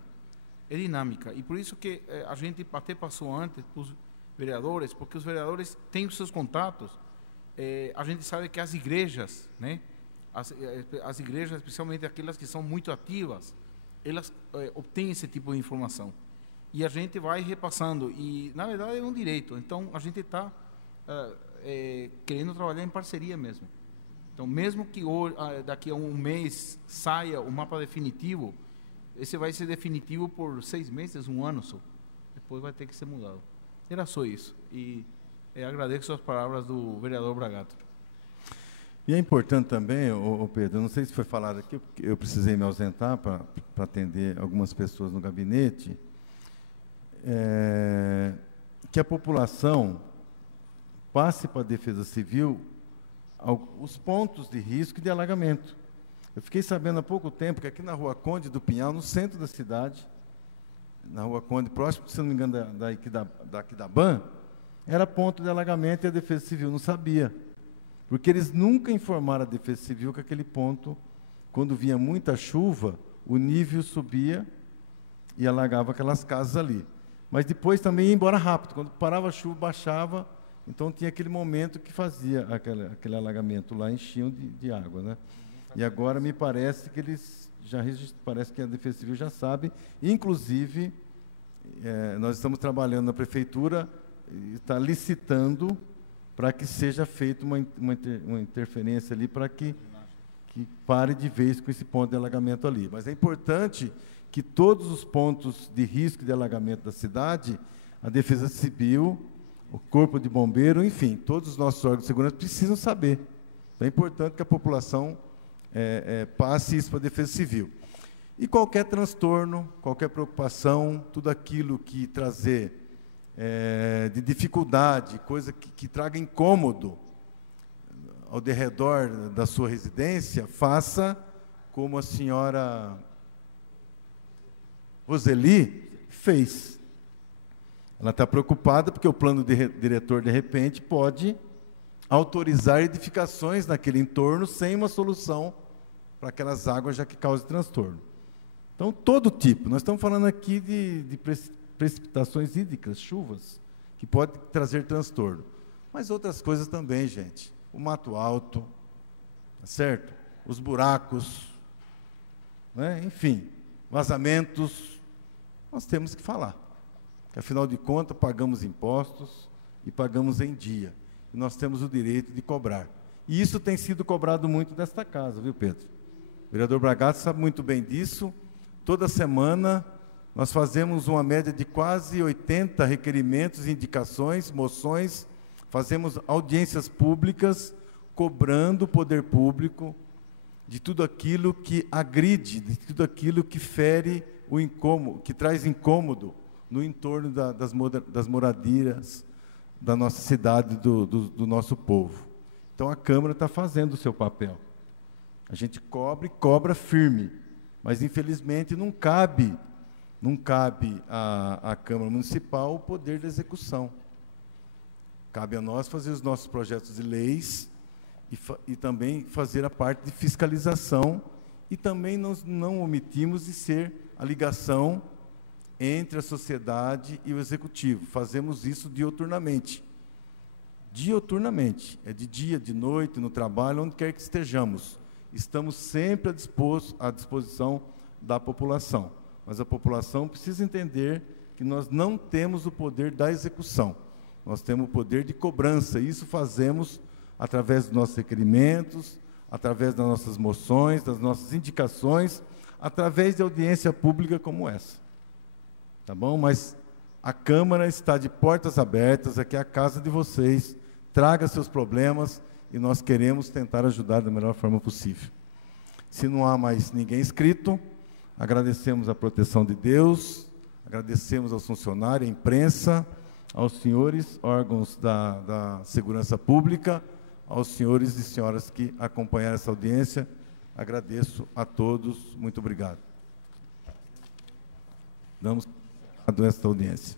é dinâmica, e por isso que a gente até passou antes para os vereadores, porque os vereadores têm os seus contatos. A gente sabe que as igrejas, né, as igrejas, especialmente aquelas que são muito ativas, elas obtêm esse tipo de informação. E a gente vai repassando, e na verdade é um direito. Então a gente está querendo trabalhar em parceria mesmo. Então, mesmo que daqui a um mês saia o mapa definitivo, esse vai ser definitivo por 6 meses, 1 ano só. Depois vai ter que ser mudado. Era só isso. E agradeço as palavras do vereador Bragato. E é importante também, Pedro, não sei se foi falado aqui, porque eu precisei me ausentar para atender algumas pessoas no gabinete, que a população passe para a Defesa Civil os pontos de risco de alagamento. Eu fiquei sabendo há pouco tempo que aqui na Rua Conde do Pinhal, no centro da cidade, na Rua Conde, próximo, se não me engano, da Aquidaban, era ponto de alagamento e a Defesa Civil não sabia. Porque eles nunca informaram a Defesa Civil que aquele ponto, quando vinha muita chuva, o nível subia e alagava aquelas casas ali. Mas depois também ia embora rápido. Quando parava a chuva, baixava, então tinha aquele momento que fazia aquele alagamento lá, enchiam de água, né? E agora me parece que eles já parece que a Defesa Civil já sabe. Inclusive, nós estamos trabalhando na prefeitura, está licitando para que seja feita uma interferência ali para que pare de vez com esse ponto de alagamento ali. Mas é importante que todos os pontos de risco de alagamento da cidade, a Defesa Civil, o Corpo de Bombeiro, enfim, todos os nossos órgãos de segurança precisam saber. É importante que a população passe isso para a Defesa Civil. E qualquer transtorno, qualquer preocupação, tudo aquilo que trazer de dificuldade, coisa que traga incômodo ao derredor da sua residência, faça como a senhora Roseli fez. Ela está preocupada porque o plano diretor, de repente, pode autorizar edificações naquele entorno sem uma solução para aquelas águas já que causam transtorno. Então, todo tipo. Nós estamos falando aqui de precipitações hídricas, chuvas, que podem trazer transtorno. Mas outras coisas também, gente. O mato alto, tá certo? Os buracos, né? Enfim, vazamentos. Nós temos que falar. Que, afinal de contas, pagamos impostos e pagamos em dia. E nós temos o direito de cobrar. E isso tem sido cobrado muito desta casa, viu, Pedro? O vereador Bragato sabe muito bem disso. Toda semana nós fazemos uma média de quase 80 requerimentos, indicações, moções, fazemos audiências públicas, cobrando o poder público de tudo aquilo que agride, de tudo aquilo que fere o incômodo, que traz incômodo no entorno das moradias da nossa cidade, do nosso povo. Então, a Câmara está fazendo o seu papel. A gente cobra firme, mas, infelizmente, não cabe à Câmara Municipal o poder de execução. Cabe a nós fazer os nossos projetos de leis e também fazer a parte de fiscalização, e também nós não omitimos de ser a ligação entre a sociedade e o Executivo. Fazemos isso dioturnamente. Dioturnamente. É de dia, de noite, no trabalho, onde quer que estejamos. Estamos sempre à disposição da população. Mas a população precisa entender que nós não temos o poder da execução. Nós temos o poder de cobrança. E isso fazemos através dos nossos requerimentos, através das nossas moções, das nossas indicações, através de audiência pública como essa. Tá bom? Mas a Câmara está de portas abertas, aqui é a casa de vocês. Traga seus problemas e nós queremos tentar ajudar da melhor forma possível. Se não há mais ninguém inscrito, agradecemos a proteção de Deus, agradecemos aos funcionários, à imprensa, aos senhores órgãos da segurança pública, aos senhores e senhoras que acompanharam essa audiência. Agradeço a todos. Muito obrigado. Damos a esta audiência.